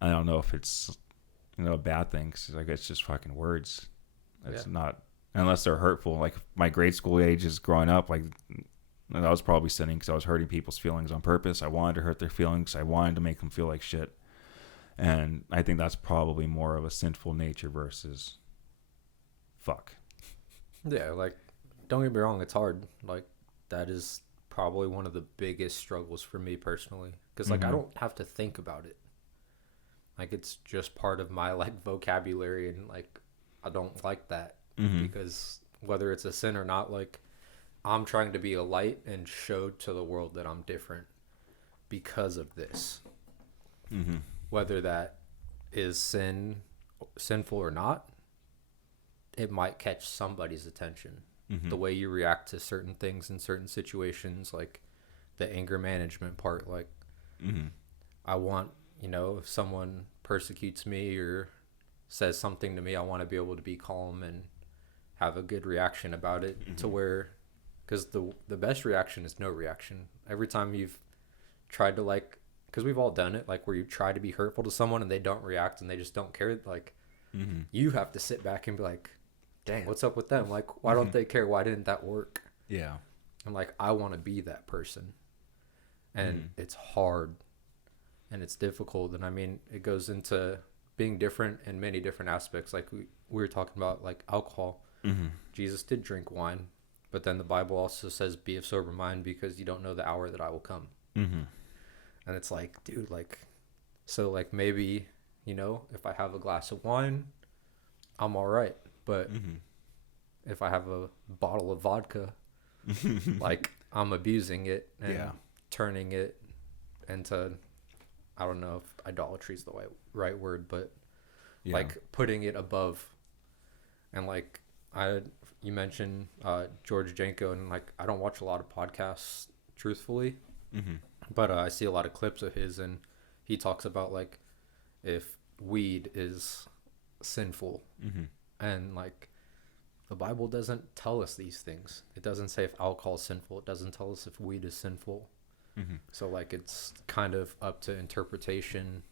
I don't know if it's a bad thing. 'Cause like it's just fucking words. It's not unless they're hurtful. Like my grade school age is growing up. Like I was probably sinning because I was hurting people's feelings on purpose. I wanted to hurt their feelings. I wanted to make them feel like shit. And I think that's probably more of a sinful nature versus fuck. Yeah, like don't get me wrong, it's hard. Like that is probably one of the biggest struggles for me personally, because like I don't have to think about it. Like it's just part of my like vocabulary, and like I don't like that because whether it's a sin or not, like I'm trying to be a light and show to the world that I'm different because of this. Whether that is sinful or not, it might catch somebody's attention. The way you react to certain things in certain situations, like the anger management part, like I want, you know, if someone persecutes me or says something to me, I want to be able to be calm and have a good reaction about it, to where, because the best reaction is no reaction. Every time you've tried to, like, because we've all done it, like where you try to be hurtful to someone and they don't react and they just don't care, like you have to sit back and be like, dang, what's up with them? Like, why don't they care? Why didn't that work? Yeah. And like, I want to be that person. And it's hard and it's difficult. And I mean, it goes into being different in many different aspects. Like we were talking about, like alcohol. Jesus did drink wine, but then the Bible also says, be of sober mind because you don't know the hour that I will come. And it's like, dude, like, so like maybe, you know, if I have a glass of wine, I'm all right. But if I have a bottle of vodka, like I'm abusing it and turning it into, I don't know if idolatry is the right word, but like putting it above. And like you mentioned George Janko, and like I don't watch a lot of podcasts truthfully, but I see a lot of clips of his, and he talks about like if weed is sinful, and like the Bible doesn't tell us these things. It doesn't say if alcohol is sinful. It doesn't tell us if weed is sinful. So like it's kind of up to interpretation.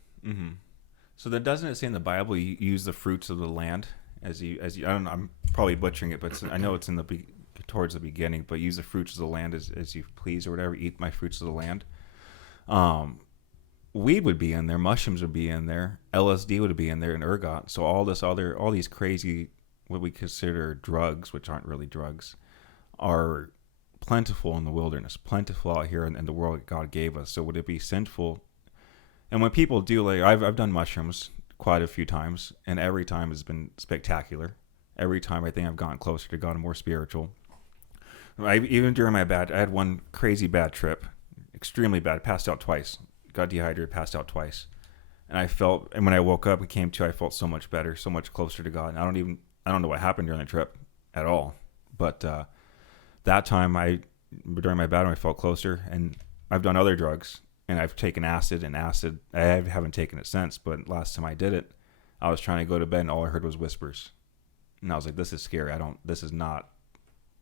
So then doesn't it say in the Bible you use the fruits of the land as you I don't know, I'm probably butchering it, but I know it's in towards the beginning, but use the fruits of the land as you please or whatever, eat my fruits of the land. Weed would be in there, mushrooms would be in there, LSD would be in there, and ergot. So all these crazy, what we consider drugs, which aren't really drugs, are plentiful in the wilderness, plentiful out here in the world that God gave us. So would it be sinful? And when people do, like I've done mushrooms quite a few times, and every time has been spectacular. Every time I think I've gotten closer to God and more spiritual. Even during I had one crazy bad trip, extremely bad, passed out twice, got dehydrated, passed out twice. And when I woke up and came to, I felt so much better, so much closer to God. And I don't know what happened during the trip at all. But that time during my bad one, I felt closer. And I've done other drugs, and I've taken acid. I haven't taken it since, but last time I did it, I was trying to go to bed and all I heard was whispers. And I was like, this is scary. This is not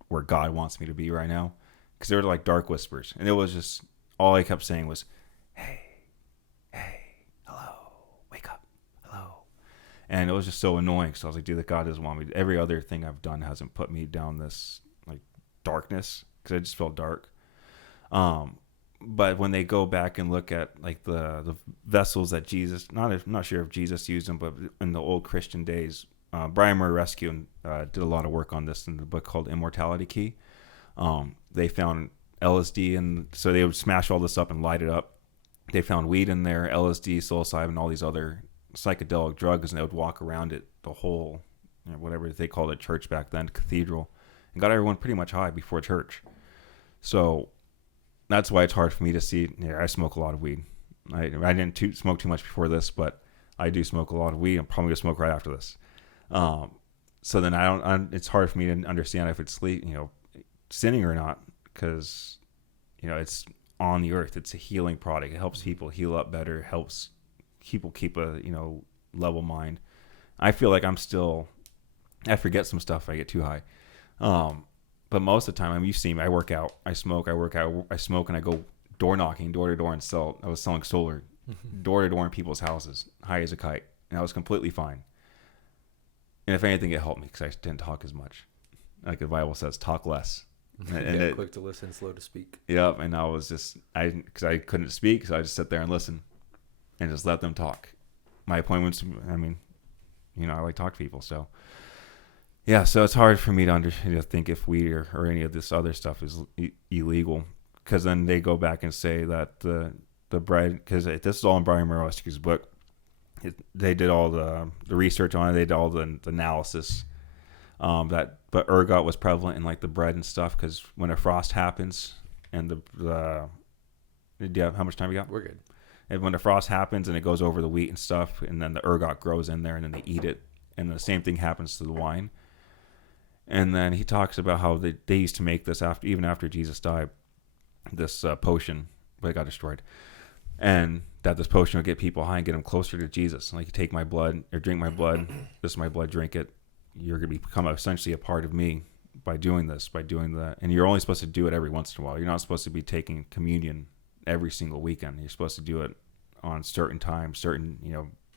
where God wants me to be right now. Because they were like dark whispers. And it was just, all I kept saying was, hey, hello, wake up, hello. And it was just so annoying. So I was like, dude, God doesn't want me. Every other thing I've done hasn't put me down this like darkness, because I just felt dark. But when they go back and look at like the vessels that Jesus, I'm not sure if Jesus used them, but in the old Christian days, Brian Murray Rescue did a lot of work on this in the book called Immortality Key. They found LSD, and so they would smash all this up and light it up. They found weed in there, LSD, psilocybin, all these other psychedelic drugs, and they would walk around it, the whole, whatever they called it, church back then, cathedral, and got everyone pretty much high before church. So that's why it's hard for me to see. I smoke a lot of weed. I didn't smoke too much before this, but I do smoke a lot of weed. I'm probably gonna smoke right after this. So then it's hard for me to understand if it's sinning or not, because it's on the earth. It's a healing product. It helps people heal up better, helps people keep a level mind. I feel like I forget some stuff if I get too high. But most of the time, you see me, I work out, I smoke, and I go door knocking, door to door, and I was selling solar, door to door in people's houses, high as a kite, and I was completely fine. And if anything, it helped me because I didn't talk as much. Like the Bible says, talk less. And quick to listen, slow to speak. Yep, and I was because I couldn't speak, so I just sit there and listen, and just let them talk. My appointments, I like to talk to people, so. Yeah, so it's hard for me to think if weed or any of this other stuff is illegal, because then they go back and say that the bread, because this is all in Brian Murowski's book. They did all the research on it. They did all the analysis. But ergot was prevalent in like the bread and stuff, because when a frost happens and do you have, how much time you got? We're good. And when the frost happens and it goes over the wheat and stuff, and then the ergot grows in there, and then they eat it, and the same thing happens to the wine. And then he talks about how they used to make this even after Jesus died, this potion, but it got destroyed, and that this potion would get people high and get them closer to Jesus. Like, you take my blood or drink my blood, this is my blood, drink it. You're going to become essentially a part of me by doing this, by doing that. And you're only supposed to do it every once in a while. You're not supposed to be taking communion every single weekend. You're supposed to do it on certain times,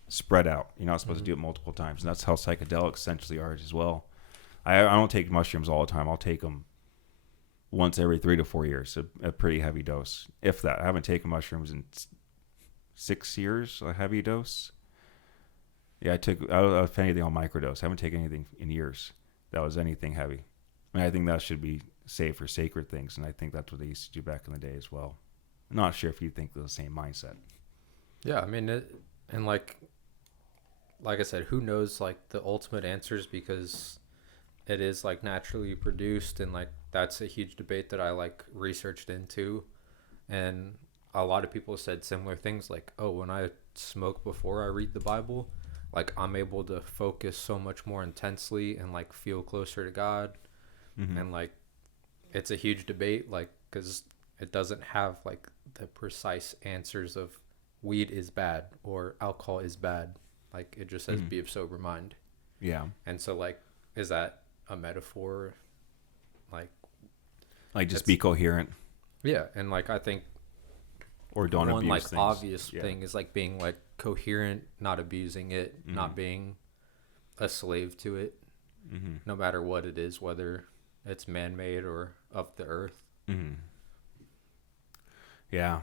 spread out. You're not supposed to do it multiple times. And that's how psychedelics essentially are as well. I don't take mushrooms all the time. I'll take them once every 3 to 4 years, a pretty heavy dose, if that. I haven't taken mushrooms in 6 years, a heavy dose. Yeah, I was anything on microdose. I haven't taken anything in years that was anything heavy. I mean, I think that should be saved for sacred things, and I think that's what they used to do back in the day as well. I'm not sure if you think the same mindset. Yeah, I mean, and like I said, who knows like the ultimate answers, because it is like naturally produced, and like that's a huge debate that I like researched into. And a lot of people said similar things, like, oh, when I smoke before I read the Bible, like I'm able to focus so much more intensely and like feel closer to God. And like it's a huge debate, like, because it doesn't have like the precise answers of weed is bad or alcohol is bad. Like it just says be of sober mind. Yeah. And so like, is that a metaphor? Like just be coherent. Yeah. And like I think or don't one abuse like things. obvious thing is like being like coherent, not abusing it, not being a slave to it, no matter what it is, whether it's man-made or of the earth. Yeah,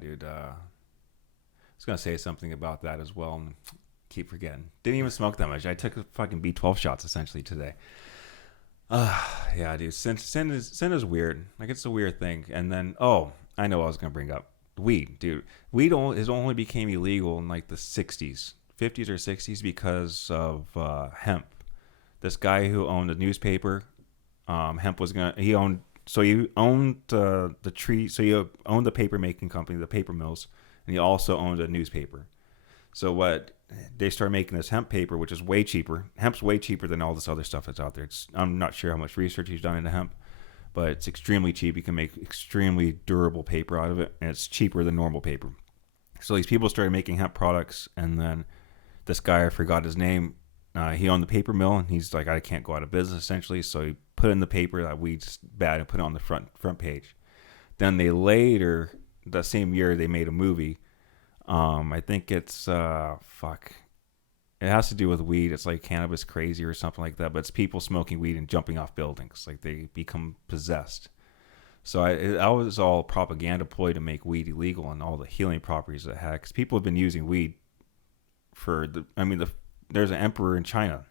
dude. I was gonna say something about that as well, and keep forgetting. Didn't even smoke that much. I took fucking B12 shots essentially today. Yeah, dude. Sin is weird. Like, it's a weird thing. And then, I know what I was gonna bring up. Weed, dude. Weed only became illegal in like the 60s, 50s or 60s because of hemp. This guy who owned a newspaper, hemp was he owned the tree, so he owned the paper making company, the paper mills, and he also owned a newspaper. So what they started making this hemp paper, which is way cheaper. Hemp's way cheaper than all this other stuff that's out there. I'm not sure how much research he's done into hemp, but it's extremely cheap. You can make extremely durable paper out of it, and it's cheaper than normal paper. So these people started making hemp products, and then this guy, I forgot his name, he owned the paper mill, and he's like, I can't go out of business, essentially. So he put in the paper that weed's bad and put it on the front page. Then they later, the same year, they made a movie. I think it's, it has to do with weed. It's like Cannabis Crazy or something like that, but it's people smoking weed and jumping off buildings. Like, they become possessed. So that was all propaganda ploy to make weed illegal and all the healing properties it had. Because people have been using weed for there's an emperor in China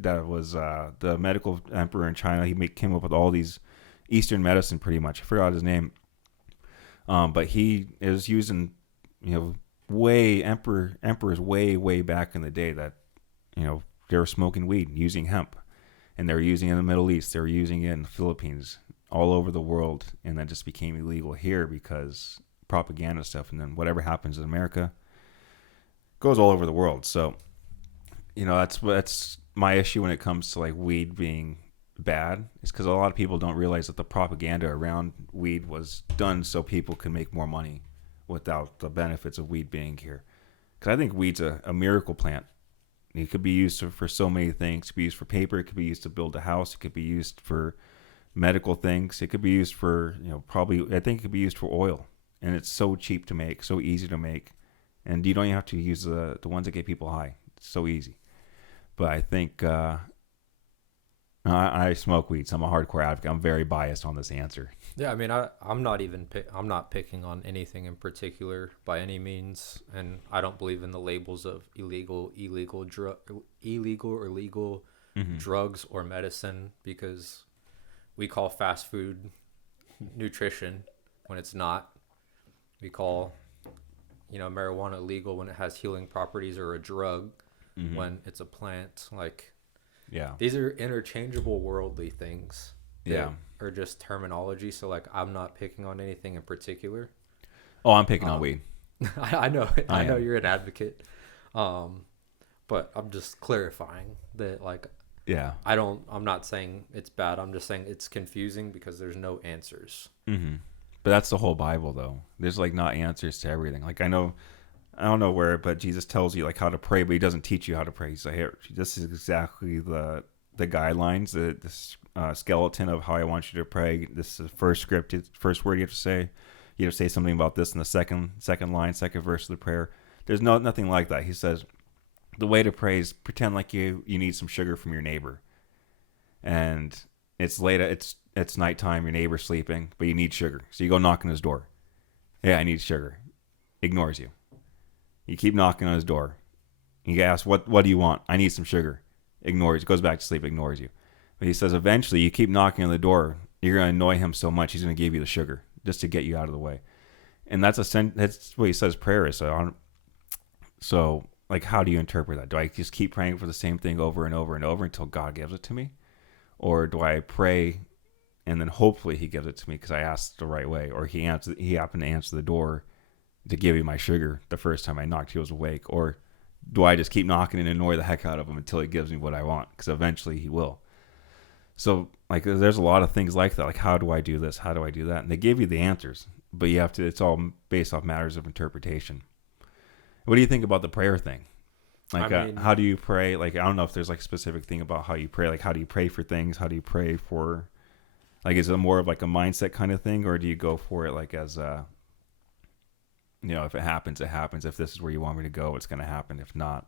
that was the medical emperor in China. He came up with all these Eastern medicine pretty much. I forgot his name. But he is using, emperors way back in the day that, they were smoking weed, using hemp. And they were using it in the Middle East. They were using it in the Philippines, all over the world. And that just became illegal here because propaganda stuff. And then whatever happens in America goes all over the world. So, that's my issue when it comes to like weed being bad, is because a lot of people don't realize that the propaganda around weed was done so people can make more money without the benefits of weed being here. Because I think weed's a miracle plant. It could be used for so many things. It could be used for paper. It could be used to build a house. It could be used for medical things. It could be used for, I think it could be used for oil. And it's so cheap to make, so easy to make. And you don't even have to use the ones that get people high. It's so easy. But I think I smoke weed, so I'm a hardcore advocate. I'm very biased on this answer. Yeah, I mean, I'm not picking on anything in particular by any means, and I don't believe in the labels of illegal or legal drugs or medicine, because we call fast food nutrition when it's not. We call, marijuana illegal when it has healing properties, or a drug when it's a plant. Like, Yeah. these are interchangeable worldly things. Yeah. Or just terminology. So, like, I'm not picking on anything in particular. Oh, I'm picking on weed. I know. I know am. you're an advocate. But I'm just clarifying that, like, Yeah. I'm not saying it's bad. I'm just saying it's confusing because there's no answers. Mm-hmm. But that's the whole Bible, though. There's like not answers to everything. Like I don't know where, but Jesus tells you like how to pray, but he doesn't teach you how to pray. He's like, here, this is exactly the guidelines, the skeleton of how I want you to pray. This is the first word you have to say. You have to say something about this in the second line, second verse of the prayer. There's nothing like that. He says the way to pray is pretend like you need some sugar from your neighbor, and it's late. It's nighttime. Your neighbor's sleeping, but you need sugar, so you go knock on his door. Yeah, I need sugar. Ignores you. You keep knocking on his door. You ask, what do you want? I need some sugar. Ignores you. Goes back to sleep. Ignores you. But he says eventually you keep knocking on the door. You're going to annoy him so much he's going to give you the sugar just to get you out of the way. And that's what he says prayer is. So like, how do you interpret that? Do I just keep praying for the same thing over and over and over until God gives it to me? Or do I pray and then hopefully he gives it to me because I asked the right way, or he happened to answer the door to give me my sugar the first time I knocked, he was awake? Or do I just keep knocking and annoy the heck out of him until he gives me what I want? Because eventually he will. So like, there's a lot of things like that. Like, how do I do this? How do I do that? And they give you the answers, but you have to, it's all based off matters of interpretation. What do you think about the prayer thing? Like, how do you pray? Like, I don't know if there's like a specific thing about how you pray. Like, how do you pray for things? How do you pray for, like, is it more of like a mindset kind of thing? Or do you go for it like as if it happens, it happens. If this is where you want me to go, it's going to happen. If not,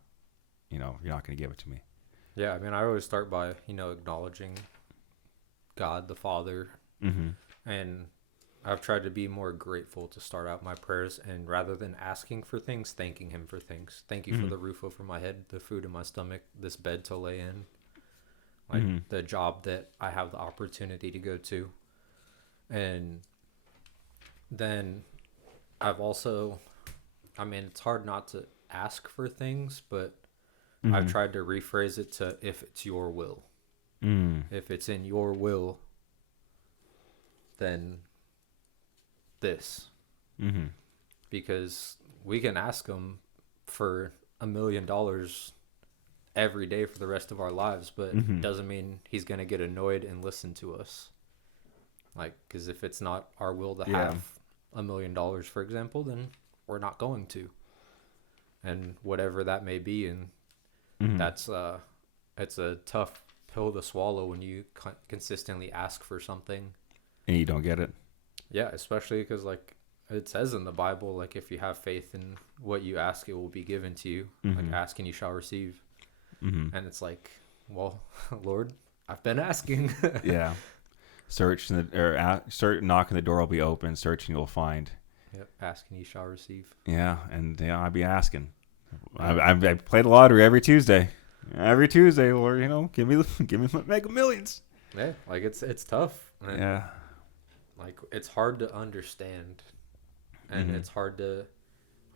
you're not going to give it to me. Yeah, I mean, I always start by, acknowledging God the Father. Mm-hmm. And I've tried to be more grateful to start out my prayers, and rather than asking for things, thanking him for things. Thank you for the roof over my head, the food in my stomach, this bed to lay in, like the job that I have the opportunity to go to. And then I've also, it's hard not to ask for things, but I've tried to rephrase it to, if it's your will. If it's in your will, then this. Because we can ask him for $1 million every day for the rest of our lives, but it doesn't mean he's going to get annoyed and listen to us. Like, because if it's not our will to have $1 million, for example, then we're not going to. And whatever that may be, and that's it's a tough pill to swallow when you consistently ask for something and you don't get it. Yeah, especially because, like, it says in the Bible, like, if you have faith in what you ask, it will be given to you. Like, ask and you shall receive. And it's well, Lord, I've been asking. Yeah. Search start knocking, the door will be open. Search and you'll find. Yep. Ask and you shall receive. Yeah, and I'll be asking. I play the lottery every Tuesday. Every Tuesday, Lord, give me Mega Millions. Yeah, like, it's tough. And, yeah. Like, it's hard to understand, and it's hard to,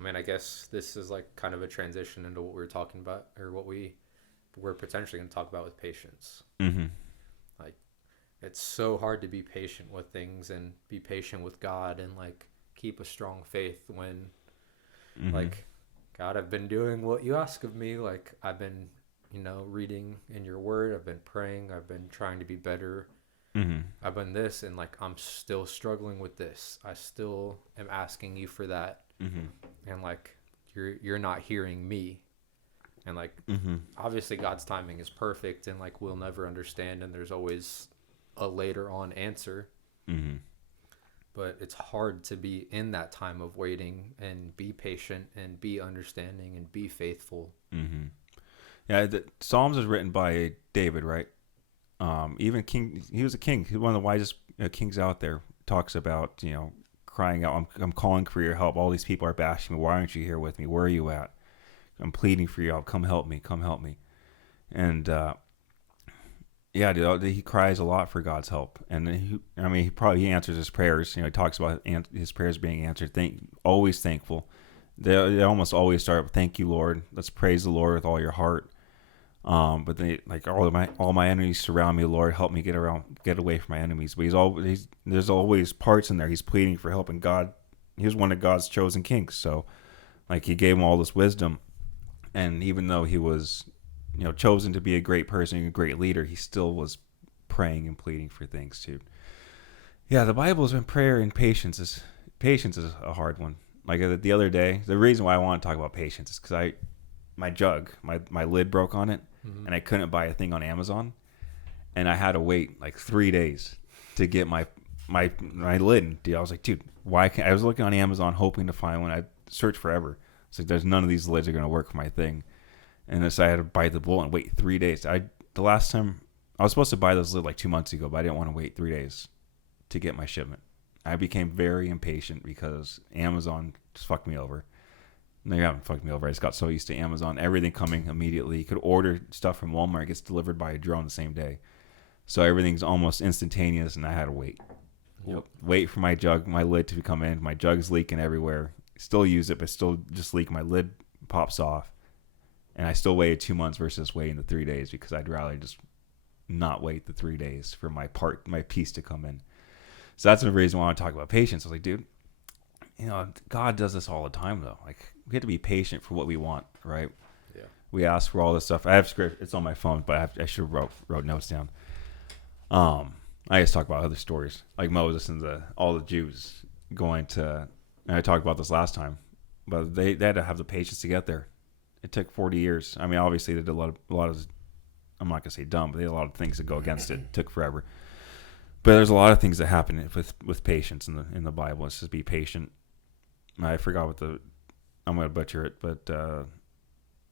I guess this is like kind of a transition into what we were talking about, or what we're potentially going to talk about with patience. Like, it's so hard to be patient with things and be patient with God and, like, keep a strong faith when, like, God, I've been doing what you ask of me. Like, I've been, reading in your word. I've been praying. I've been trying to be better. I've been this, and, like, I'm still struggling with this. I still am asking you for that. And, like, you're not hearing me. And, like, obviously God's timing is perfect, and, like, we'll never understand, and there's always a later on answer. But it's hard to be in that time of waiting and be patient and be understanding and be faithful. Yeah, the Psalms is written by David, right? Even he was a king. He's one of the wisest kings out there. Talks about, crying out, I'm calling for your help. All these people are bashing me. Why aren't you here with me? Where are you at? I'm pleading for your help. Come help me. Come help me. And Yeah, dude, he cries a lot for God's help, and he answers his prayers. He talks about his prayers being answered. Always thankful. They almost always start with "Thank you, Lord." Let's praise the Lord with all your heart. But they like all my enemies surround me, Lord. Help me get away from my enemies. But there's always parts in there. He's pleading for help, and God, he was one of God's chosen kings. So, like, he gave him all this wisdom, and even though he was, chosen to be a great person, a great leader, he still was praying and pleading for things too. Yeah, the Bible's been prayer and patience is a hard one. Like the other day, the reason why I want to talk about patience is because my lid broke on it, and I couldn't buy a thing on Amazon, and I had to wait like 3 days to get my lid. Dude, I was like, dude, why can't I was looking on Amazon hoping to find one. I searched forever. It's like there's none of these lids are gonna work for my thing, and so I had to bite the bullet and wait 3 days. The last time I was supposed to buy this lid like 2 months ago, but I didn't want to wait 3 days to get my shipment. I became very impatient because Amazon just fucked me over. No, you haven't fucked me over. I just got so used to Amazon. Everything coming immediately. You could order stuff from Walmart. It gets delivered by a drone the same day. So everything's almost instantaneous, and I had to wait. Yep. Wait for my lid to come in. My jug's leaking everywhere. Still use it, but still just leak. My lid pops off. And I still waited 2 months versus waiting the 3 days because I'd rather just not wait the 3 days for my piece to come in. So that's the reason why I want to talk about patience. I was like, dude, God does this all the time, though. Like, we have to be patient for what we want, right? Yeah. We ask for all this stuff. I have script. It's on my phone, but I should have wrote notes down. I just talk about other stories, like Moses and all the Jews going to. And I talked about this last time, but they had to have the patience to get there. It took 40 years. I mean, obviously they did a lot of. I'm not gonna say dumb, but they had a lot of things that go against it. It took forever. But there's a lot of things that happen with patience in the Bible. It's just be patient. I forgot I'm going to butcher it, but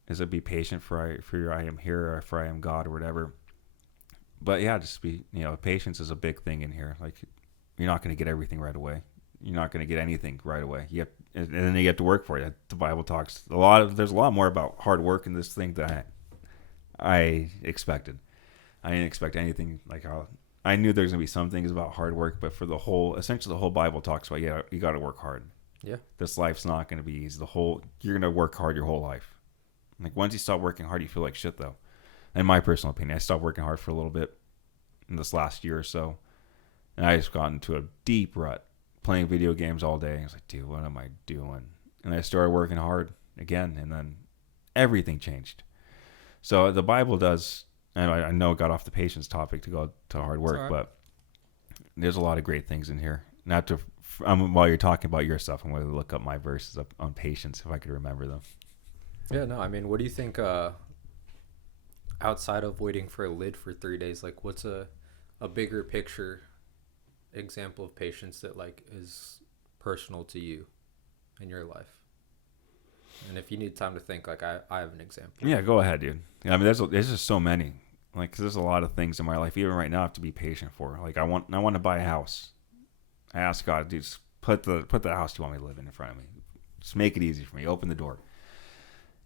is it be patient for I am here, or for I am God, or whatever. But yeah, just be, patience is a big thing in here. Like, you're not going to get everything right away. You're not going to get anything right away. And then you have to work for it. The Bible talks there's a lot more about hard work in this thing than I expected. I didn't expect anything like how. I knew there's going to be some things about hard work, but for essentially the whole Bible talks about, you got to work hard. Yeah. This life's not going to be easy. You're going to work hard your whole life. Like, once you stop working hard, you feel like shit, though. In my personal opinion, I stopped working hard for a little bit in this last year or so, and I just got into a deep rut, playing video games all day. I was like, dude, what am I doing? And I started working hard again, and then everything changed. So the Bible does. And I know it got off the patience topic to go to hard work, right. But there's a lot of great things in here. While you're talking about your stuff, I'm going to look up my verses up on patience if I could remember them. Yeah, no, I mean, what do you think outside of waiting for a lid for 3 days? Like, what's a bigger picture example of patience that, like, is personal to you in your life? And if you need time to think, like, I have an example. Yeah, go ahead, dude. I mean, there's just so many. Like, 'cause there's a lot of things in my life, even right now, I have to be patient for. Like, I want to buy a house. I ask God, dude, just put the house you want me to live in front of me. Just make it easy for me. Open the door.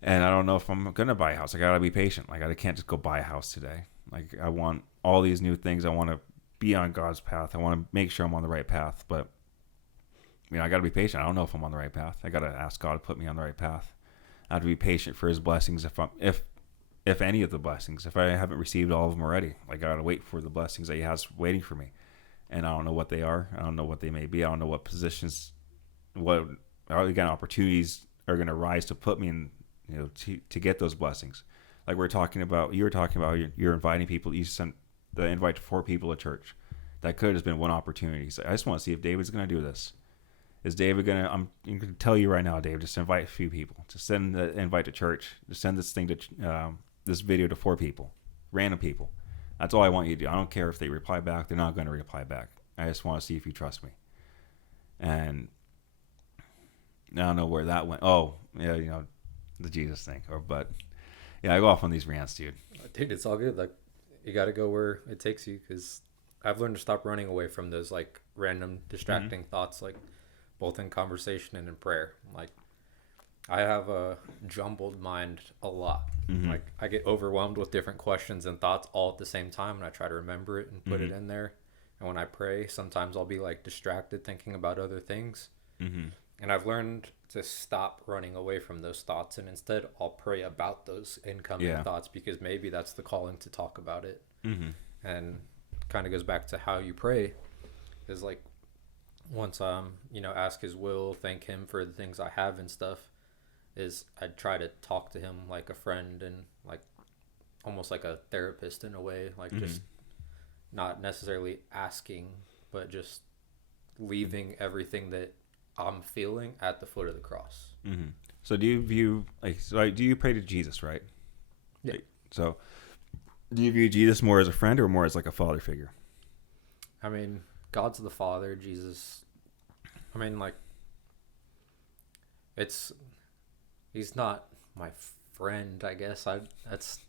And I don't know if I'm gonna buy a house. I gotta be patient. Like, I can't just go buy a house today. Like, I want all these new things. I want to be on God's path. I want to make sure I'm on the right path. But I gotta be patient. I don't know if I'm on the right path. I gotta ask God to put me on the right path. I have to be patient for His blessings. If any of the blessings, if I haven't received all of them already, like, I gotta wait for the blessings that He has waiting for me. And I don't know what they are. I don't know what they may be. I don't know what positions, opportunities are gonna rise to put me in, to get those blessings. Like, you were talking about, you're inviting people. You sent the invite to 4 people at church. That could have just been one opportunity. So I just want to see if David's gonna do this. Is David going to, I'm going to tell you right now, David, just invite a few people. Just send the invite to church. Just send this thing to, this video to 4 people, random people. That's all I want you to do. I don't care if they reply back. They're not going to reply back. I just want to see if you trust me. And I don't know where that went. Oh, yeah, the Jesus thing. But yeah, I go off on these rants, dude. Dude, it's all good. Like, you got to go where it takes you, because I've learned to stop running away from those, like, random distracting thoughts, like, both in conversation and in prayer. Like, I have a jumbled mind a lot. Mm-hmm. Like I get overwhelmed with different questions and thoughts all at the same time, and I try to remember it and put Mm-hmm. it in there. And when I pray, sometimes I'll be like distracted thinking about other things. Mm-hmm. And I've learned to stop running away from those thoughts, and instead I'll pray about those incoming Yeah. thoughts because maybe that's the calling to talk about it. Mm-hmm. And kind of goes back to how you pray is like once ask his will, thank him for the things I have and stuff, is I'd try to talk to him like a friend and like almost like a therapist in a way, like Mm-hmm. just not necessarily asking, but just leaving everything that I'm feeling at the foot of the cross. Mm-hmm. So do you view do you pray to Jesus, right? Yeah. So do you view Jesus more as a friend or more as like a father figure? I mean, God's the Father, Jesus. I mean, like, it's he's not my friend, I guess. That's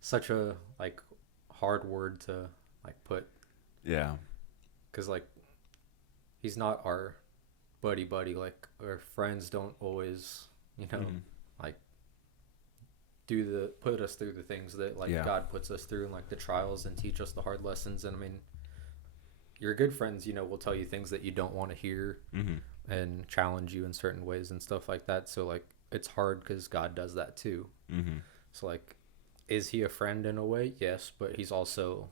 such a like hard word to like put Yeah. because like he's not our buddy. Like our friends don't always, Mm-hmm. like put us through the things that like Yeah. God puts us through and like the trials and teach us the hard lessons. And I mean, your good friends, will tell you things that you don't want to hear Mm-hmm. and challenge you in certain ways and stuff like that. So like it's hard because God does that too. Mm-hmm. So like, is he a friend in a way? Yes, but he's also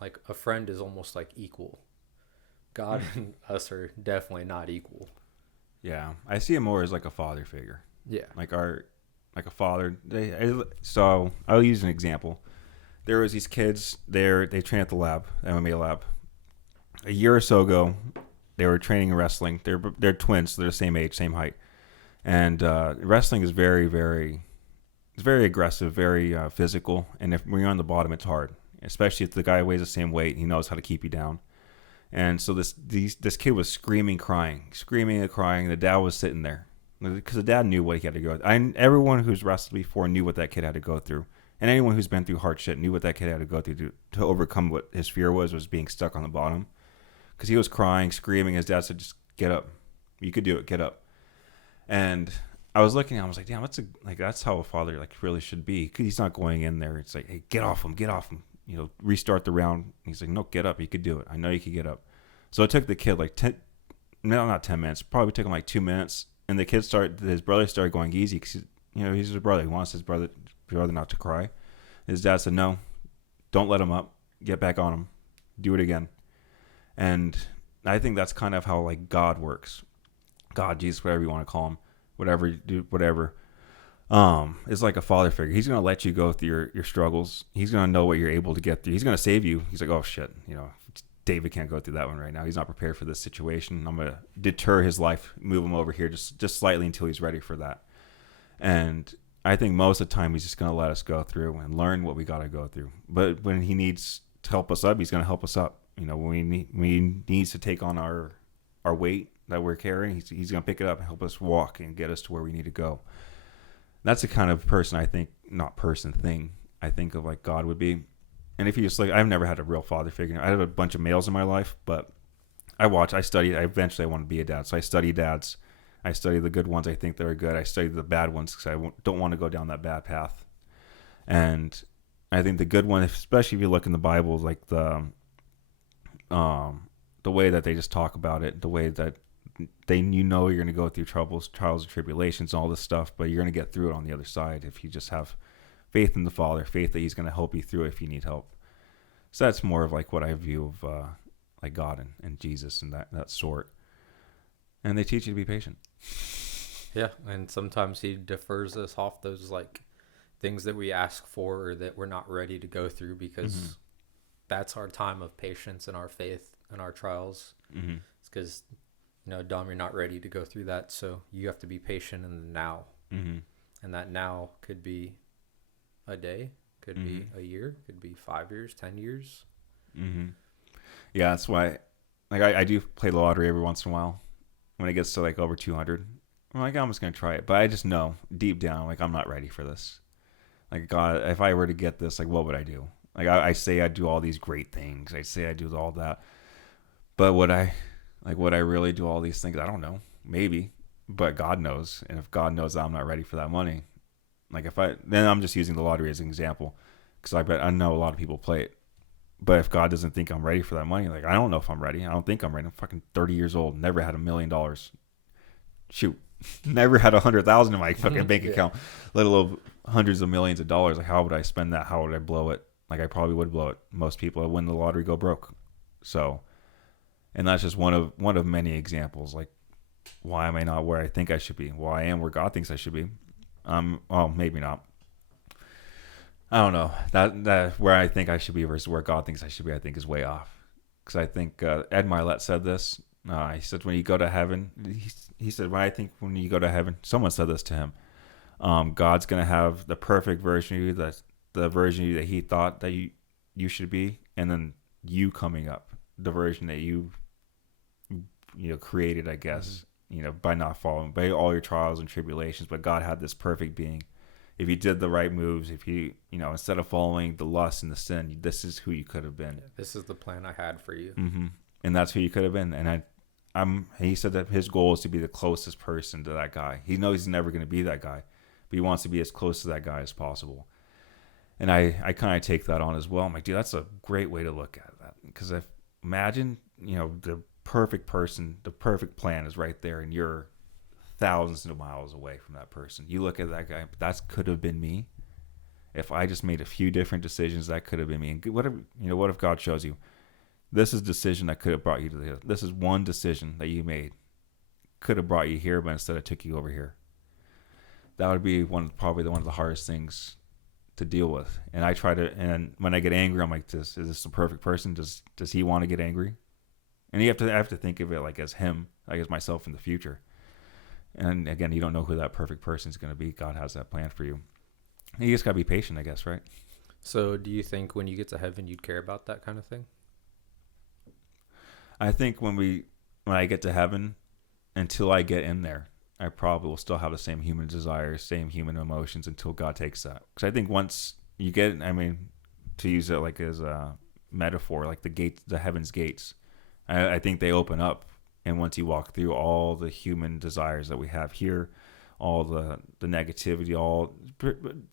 like a friend is almost like equal. God and us are definitely not equal. Yeah. I see him more as like a father figure. Yeah. Like a father. So I'll use an example. There was these kids there. They train at the lab, MMA lab. A year or so ago, they were training in wrestling. They're twins, so they're the same age, same height. And wrestling is it's very aggressive, very physical. And when you're on the bottom, it's hard, especially if the guy weighs the same weight. He knows how to keep you down. And so this kid was screaming and crying. The dad was sitting there because the dad knew what he had to go through. Everyone who's wrestled before knew what that kid had to go through. And anyone who's been through hard shit knew what that kid had to go through to overcome what his fear was being stuck on the bottom. Because he was crying, screaming. His dad said, just get up. You could do it. Get up. And I was looking at him. I was like, damn, that's how a father like really should be. 'Cause he's not going in there. It's like, hey, get off him. Restart the round. He's like, no, get up. You could do it. I know you could get up. So it took the kid like 10, no, not 10 minutes. Probably took him like 2 minutes. And his brother started going easy because, he's his brother. He wants his brother not to cry. His dad said, no, don't let him up. Get back on him. Do it again. And I think that's kind of how like God works. God, Jesus, whatever you want to call him, whatever. Is like a father figure. He's gonna let you go through your struggles. He's gonna know what you're able to get through. He's gonna save you. He's like, oh shit, David can't go through that one right now. He's not prepared for this situation. I'm gonna deter his life, move him over here just slightly until he's ready for that. And I think most of the time he's just gonna let us go through and learn what we gotta go through. But when he needs to help us up, he's gonna help us up. When we needs to take on our weight that we're carrying, he's going to pick it up and help us walk and get us to where we need to go. That's the kind of person thing I think of like God would be. And if you just I've never had a real father figure. I have a bunch of males in my life, but I study. Eventually I want to be a dad. So I study dads. I study the good ones I think that are good. I study the bad ones because I don't want to go down that bad path. And I think the good one, especially if you look in the Bible, like the way that they just talk about it, the way that you're going to go through trials and tribulations and all this stuff, but you're going to get through it on the other side if you just have faith in the Father, faith that he's going to help you through it if you need help. So that's more of like what I view of like God and Jesus and that sort. And they teach you to be patient. Yeah, and sometimes he defers us off those like things that we ask for or that we're not ready to go through because that's our time of patience and our faith and our trials. Mm-hmm. It's because, Dom, you're not ready to go through that. So you have to be patient in the now. Mm-hmm. And that now could be a day, could be a year, could be 5 years, 10 years. Mm-hmm. Yeah, that's why I do play the lottery every once in a while. When it gets to like over 200, I'm like, I'm just going to try it. But I just know deep down, like, I'm not ready for this. Like, God, if I were to get this, like, what would I do? Like, I say I do all these great things. I say I do all that. But would I really do all these things? I don't know. Maybe. but God knows. And if God knows that I'm not ready for that money, like then I'm just using the lottery as an example, because I know a lot of people play it. But if God doesn't think I'm ready for that money, like I don't know if I'm ready. I don't think I'm ready. I'm fucking 30 years old. Never had $1 million. Shoot, never had 100,000 in my fucking bank account, let alone hundreds of millions of dollars. Like how would I spend that? How would I blow it? Like I probably would blow it. Most people that win the lottery go broke. So, and that's just one of many examples. Like why am I not where I think I should be? Why I am where God thinks I should be? Well, maybe not. I don't know. That where I think I should be versus where God thinks I should be, I think is way off. Because I think Ed Milet said this. He said when you go to heaven, he said when you go to heaven, someone said this to him. God's gonna have the perfect version of you, the version of you that He thought that you should be, and then you coming up, the version that you created, I guess, by not following, by all your trials and tribulations. But God had this perfect being. If you did the right moves, if you instead of following the lust and the sin, this is who you could have been. This is the plan I had for you. Mm-hmm. And that's who you could have been. And he said that his goal is to be the closest person to that guy. He knows he's never going to be that guy, but he wants to be as close to that guy as possible. And I kind of take that on as well. I'm like, dude, that's a great way to look at that. Because imagine, the perfect person, the perfect plan is right there, and you're thousands of miles away from that person. You look at that guy, that could have been me. If I just made a few different decisions, that could have been me. And what if God shows you, this is a decision that could have brought you to the. This is one decision that you made, could have brought you here, but instead it took you over here. That would be probably one of the hardest things to deal with. And I try to, and when I get angry, I'm like, is this the perfect person? Does he want to get angry? And I have to think of it like as him, like as myself in the future. And again, you don't know who that perfect person is going to be. God has that plan for you. You just got to be patient, I guess, right? So do you think when you get to heaven, you'd care about that kind of thing? I think when I get to heaven, until I get in there, I probably will still have the same human desires, same human emotions until God takes that. Because I think once you get, to use it like as a metaphor, like the heaven's gates, I think they open up. And once you walk through, all the human desires that we have here, all the negativity,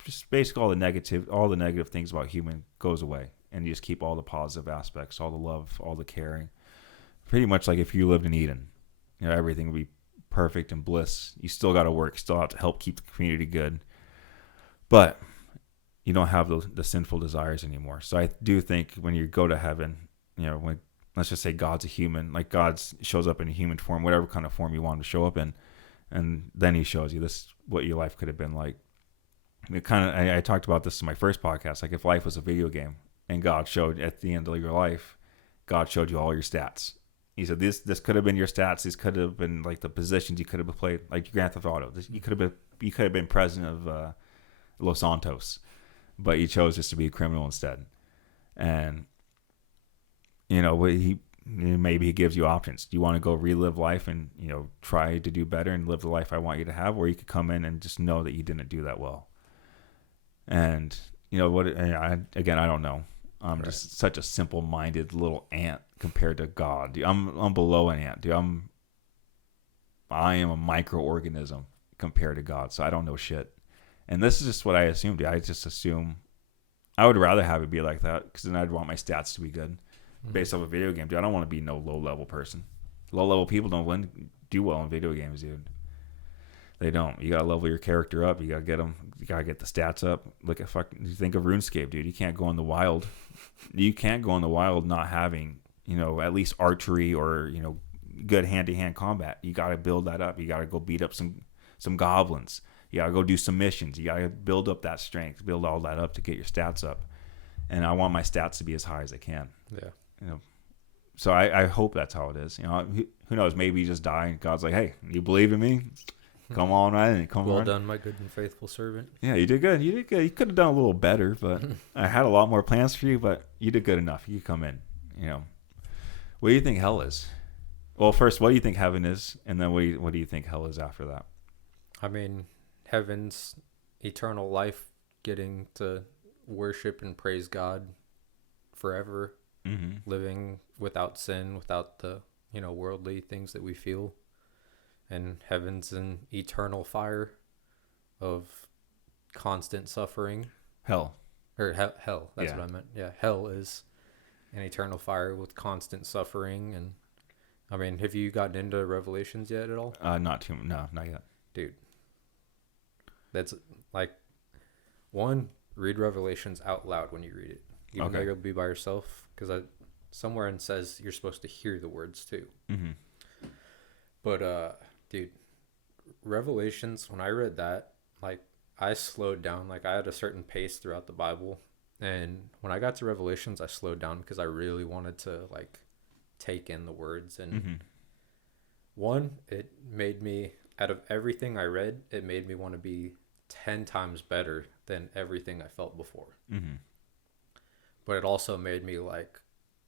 just basically all the negative things about human goes away. And you just keep all the positive aspects, all the love, all the caring. Pretty much like if you lived in Eden, everything would be perfect and bliss. You still got to work, still have to help keep the community good. But you don't have the sinful desires anymore. So I do think when you go to heaven, when let's just say God's a human, like God shows up in a human form, whatever kind of form you want him to show up in, and then he shows you this what your life could have been like. I talked about this in my first podcast, like if life was a video game and God showed at the end of your life, God showed you all your stats. He said this could have been your stats. These could have been like the positions you could have played, like Grand Theft Auto. You could have been president of Los Santos, but you chose just to be a criminal instead. And maybe he gives you options. Do you want to go relive life and try to do better and live the life I want you to have, or you could come in and just know that you didn't do that well. And I don't know. I'm just such a simple-minded little ant compared to God. Dude, I'm below an ant, dude. I am a microorganism compared to God, so I don't know shit. And this is just what I assumed. Dude. I just assume I would rather have it be like that, because then I'd want my stats to be good based off a video game, dude. I don't want to be no low-level person. Low-level people don't do well in video games, dude. They don't. You gotta level your character up. You gotta get them. You gotta get the stats up. You think of RuneScape, dude. You can't go in the wild. You can't go in the wild not having, at least archery or good hand-to-hand combat. You gotta build that up. You gotta go beat up some goblins. You gotta go do some missions. You gotta build up that strength, build all that up to get your stats up. And I want my stats to be as high as I can. Yeah. So I hope that's how it is. Who knows? Maybe you just die and God's like, hey, you believe in me? Come on, right? Well done, my good and faithful servant. Yeah, you did good. You could have done a little better, but I had a lot more plans for you, but you did good enough. You come in, What do you think hell is? Well, first, what do you think heaven is? And then what do you think hell is after that? Heaven's eternal life, getting to worship and praise God forever, living without sin, without the, worldly things that we feel. and heaven's an eternal fire of constant suffering. Hell. Or hell, that's Yeah. what I meant. Yeah, hell is an eternal fire with constant suffering. And I mean, have you gotten into Revelations yet at all? No, not yet. Dude, that's like, one, read Revelations out loud when you read it, even though Okay. you'll be by yourself, because somewhere it says you're supposed to hear the words too. Mm-hmm. But dude, Revelations, when I read that, like, I slowed down. Like, I had a certain pace throughout the Bible, and when I got to Revelations, I slowed down because I really wanted to like take in the words. And Mm-hmm. one, it made me, out of everything I read, it made me want to be 10 times better than everything I felt before. Mm-hmm. But it also made me like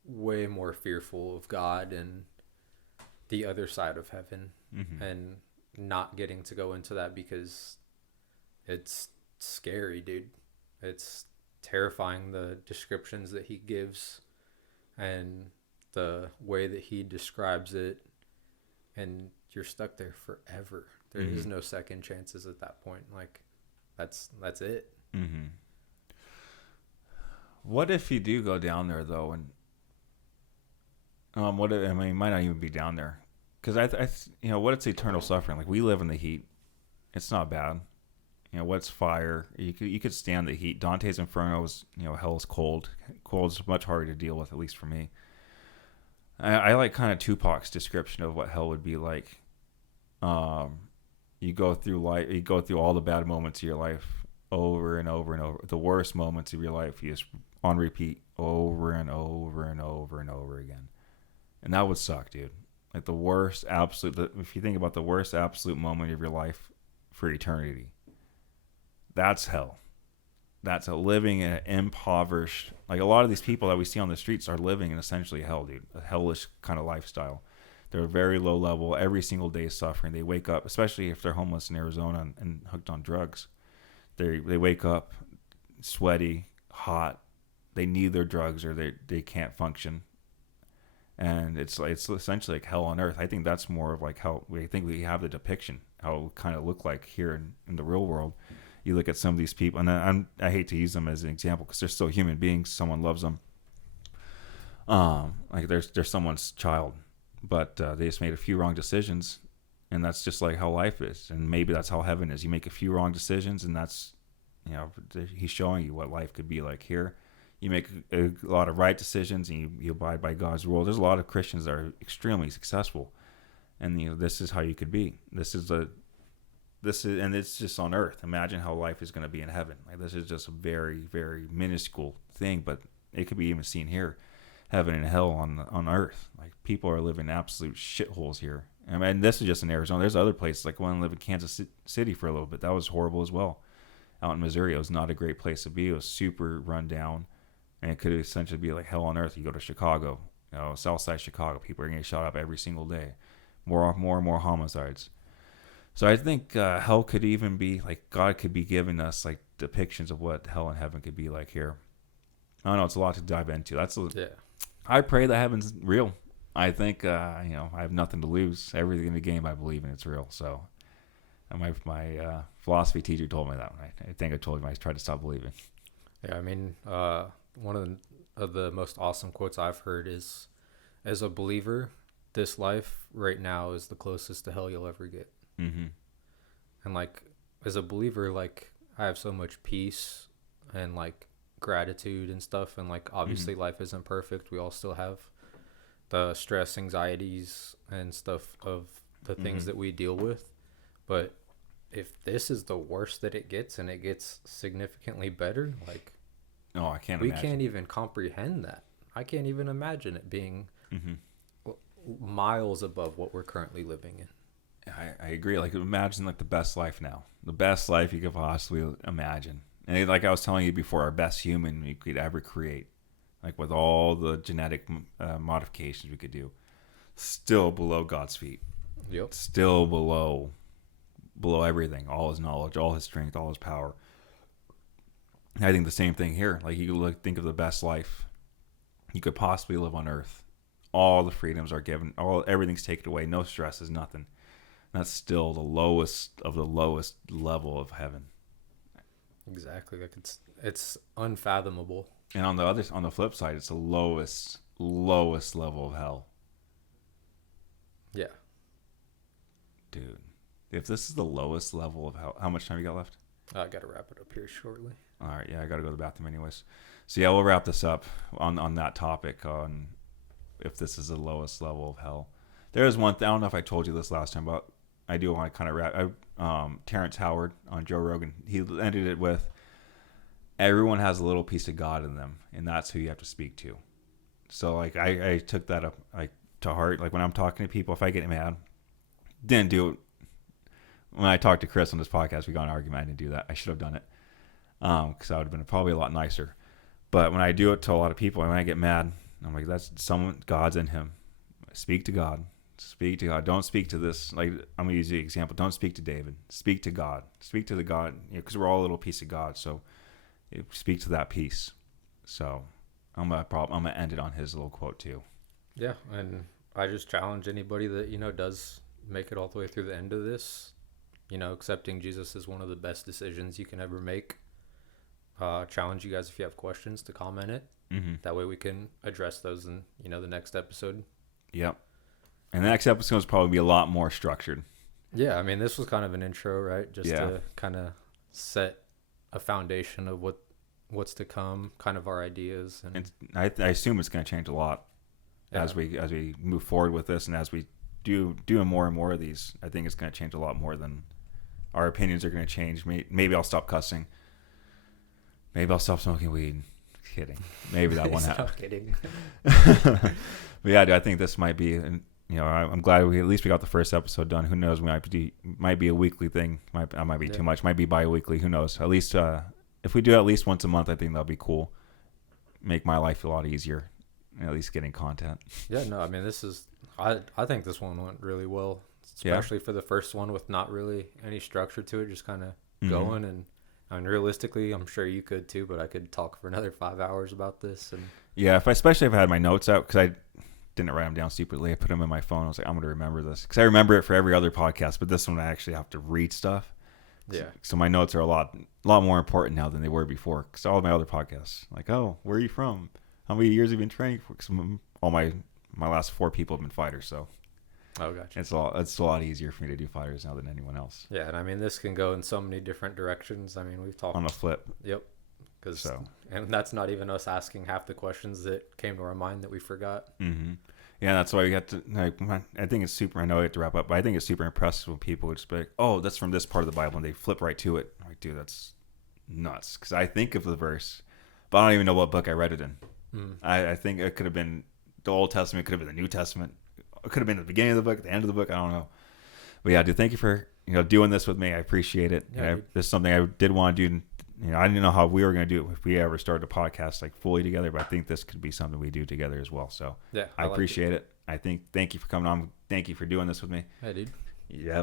way more fearful of God and the other side of heaven, Mm-hmm. and not getting to go into that because it's scary, dude. It's terrifying, the descriptions that he gives and the way that he describes it, and you're stuck there forever. There is Mm-hmm. no second chances at that point. Like, that's it. Mm-hmm. What if you do go down there though, and what if, I mean, you might not even be down there, because what it's eternal suffering. Like we live in the heat, it's not bad. What's fire? You could stand the heat. Dante's Inferno is, hell is cold. Cold's much harder to deal with, at least for me. I like kind of Tupac's description of what hell would be like. You go through all the bad moments of your life over and over and over. The worst moments of your life, you just on repeat over and over and over and over again. And that would suck, dude. Like the worst absolute. If you think about the worst absolute moment of your life for eternity, that's hell. That's a living in an impoverished. Like a lot of these people that we see on the streets are living in essentially hell, dude. A hellish kind of lifestyle. They're very low level. Every single day is suffering. They wake up, especially if they're homeless in Arizona and hooked on drugs. They wake up sweaty, hot. They need their drugs or they can't function. And it's essentially like hell on earth. I think that's more of like how we think we have the depiction, how it would kind of look like here in the real world. You look at some of these people, and I hate to use them as an example because they're still human beings. Someone loves them. Like they're someone's child, but they just made a few wrong decisions, and that's just like how life is. And maybe that's how heaven is. You make a few wrong decisions, and that's, he's showing you what life could be like here. You make a lot of right decisions, and you abide by God's rule. There's a lot of Christians that are extremely successful, and this is how you could be. This is, and it's just on earth. Imagine how life is going to be in heaven. Like this is just a very, very minuscule thing, but it could be even seen here, heaven and hell on earth. Like people are living absolute shitholes here. I mean, this is just in Arizona. There's other places. Like one lived in Kansas City for a little bit. That was horrible as well. Out in Missouri, it was not a great place to be. It was super run down, and it could essentially be like hell on earth. You go to Chicago, South Side Chicago. People are getting shot up every single day. More and more homicides. So I think hell could even be like God could be giving us like depictions of what hell and heaven could be like here. I don't know. It's a lot to dive into. Yeah. I pray that heaven's real. I think I have nothing to lose. Everything in the game, I believe in, it's real. So my philosophy teacher told me that. I think I told him I tried to stop believing. Yeah, I mean, one of the most awesome quotes I've heard is, as a believer, this life right now is the closest to hell you'll ever get. Mm-hmm. And like, as a believer, like, I have so much peace and like gratitude and stuff. And like, obviously life isn't perfect. We all still have the stress, anxieties and stuff of the things that we deal with. But if this is the worst that it gets and it gets significantly better, like, No, I can't we imagine. can't even comprehend that. I can't even imagine it being miles above what we're currently living in. I agree. Like imagine like the best life now, the best life you could possibly imagine. And like I was telling you before, our best human we could ever create, like with all the genetic modifications we could do, still below God's feet. Yep. Still below everything, all his knowledge, all his strength, all his power. I think the same thing here. Like you could think of the best life you could possibly live on earth. All the freedoms are given, everything's taken away, no stresses, nothing. That's still the lowest of the lowest level of heaven. Exactly. Like it's unfathomable. And on the flip side, it's the lowest level of hell. Yeah. Dude, if this is the lowest level of hell, how much time you got left? I got to wrap it up here shortly. All right, yeah, I got to go to the bathroom anyways. So yeah, we'll wrap this up on that topic on if this is the lowest level of hell. There is one thing, I don't know if I told you this last time, but I do want to kind of wrap. Terrence Howard on Joe Rogan, he ended it with, everyone has a little piece of God in them, and that's who you have to speak to. So like I took that up like to heart. Like when I'm talking to people, if I get mad, didn't do it. When I talked to Chris on this podcast, we got in an argument. I didn't do that. I should have done it because I would have been probably a lot nicer. But when I do it to a lot of people, and when I get mad, I'm like, that's someone, God's in him. Speak to God. Speak to God. Don't speak to this. Like, I'm going to use the example. Don't speak to David. Speak to God. Speak to the God, because we're all a little piece of God. So speak to that piece. So I'm gonna end it on his little quote too. Yeah, and I just challenge anybody that does make it all the way through the end of this. Accepting Jesus is one of the best decisions you can ever make. Challenge you guys, if you have questions, to comment it. Mm-hmm. That way we can address those in the next episode. Yep. And the next episode is probably be a lot more structured. Yeah, I mean, this was kind of an intro, right? Just to kind of set a foundation of what's to come, kind of our ideas. And I assume it's going to change a lot as we move forward with this, and as we do more and more of these. I think it's going to change a lot more than our opinions are going to change. Maybe I'll stop cussing. Maybe I'll stop smoking weed. Kidding. Maybe that won't happen. Stop kidding. But yeah, dude, I think this might be, I'm glad at least we got the first episode done. Who knows? Might be a weekly thing. Might be too much. Might be bi-weekly. Who knows? At least if we do at least once a month, I think that'll be cool. Make my life a lot easier. At least getting content. Yeah, no, I mean, I think this one went really well, especially for the first one with not really any structure to it, just kind of going. And I mean, realistically, I'm sure you could too, but I could talk for another 5 hours about this. And yeah, especially if I had my notes out, because I didn't write them down stupidly. I put them in my phone. I was like, I'm going to remember this, because I remember it for every other podcast, but this one I actually have to read stuff. Yeah. So my notes are a lot more important now than they were before. Because all of my other podcasts, like, oh, where are you from? How many years have you been training for? Because all my last 4 people have been fighters, so. Oh, gotcha. It's a lot easier for me to do fighters now than anyone else. Yeah, and I mean, this can go in so many different directions. I mean, we've talked on the flip. Yep. And that's not even us asking half the questions that came to our mind that we forgot. Mm-hmm. Yeah, that's why we got to. I think it's super. I know we have to wrap up, but I think it's super impressive when people would just be like, "Oh, that's from this part of the Bible," and they flip right to it. I'm like, dude, that's nuts. Because I think of the verse, but I don't even know what book I read it in. I think it could have been the Old Testament, it could have been the New Testament, it could have been the beginning of the book, the end of the book. I don't know. But yeah, dude, thank you for doing this with me. I appreciate it. Yeah, this is something I did want to do. I didn't know how we were going to do it if we ever started a podcast like fully together, but I think this could be something we do together as well. So yeah, I appreciate it. Thank you for coming on. Thank you for doing this with me. Hey, dude. Yeah.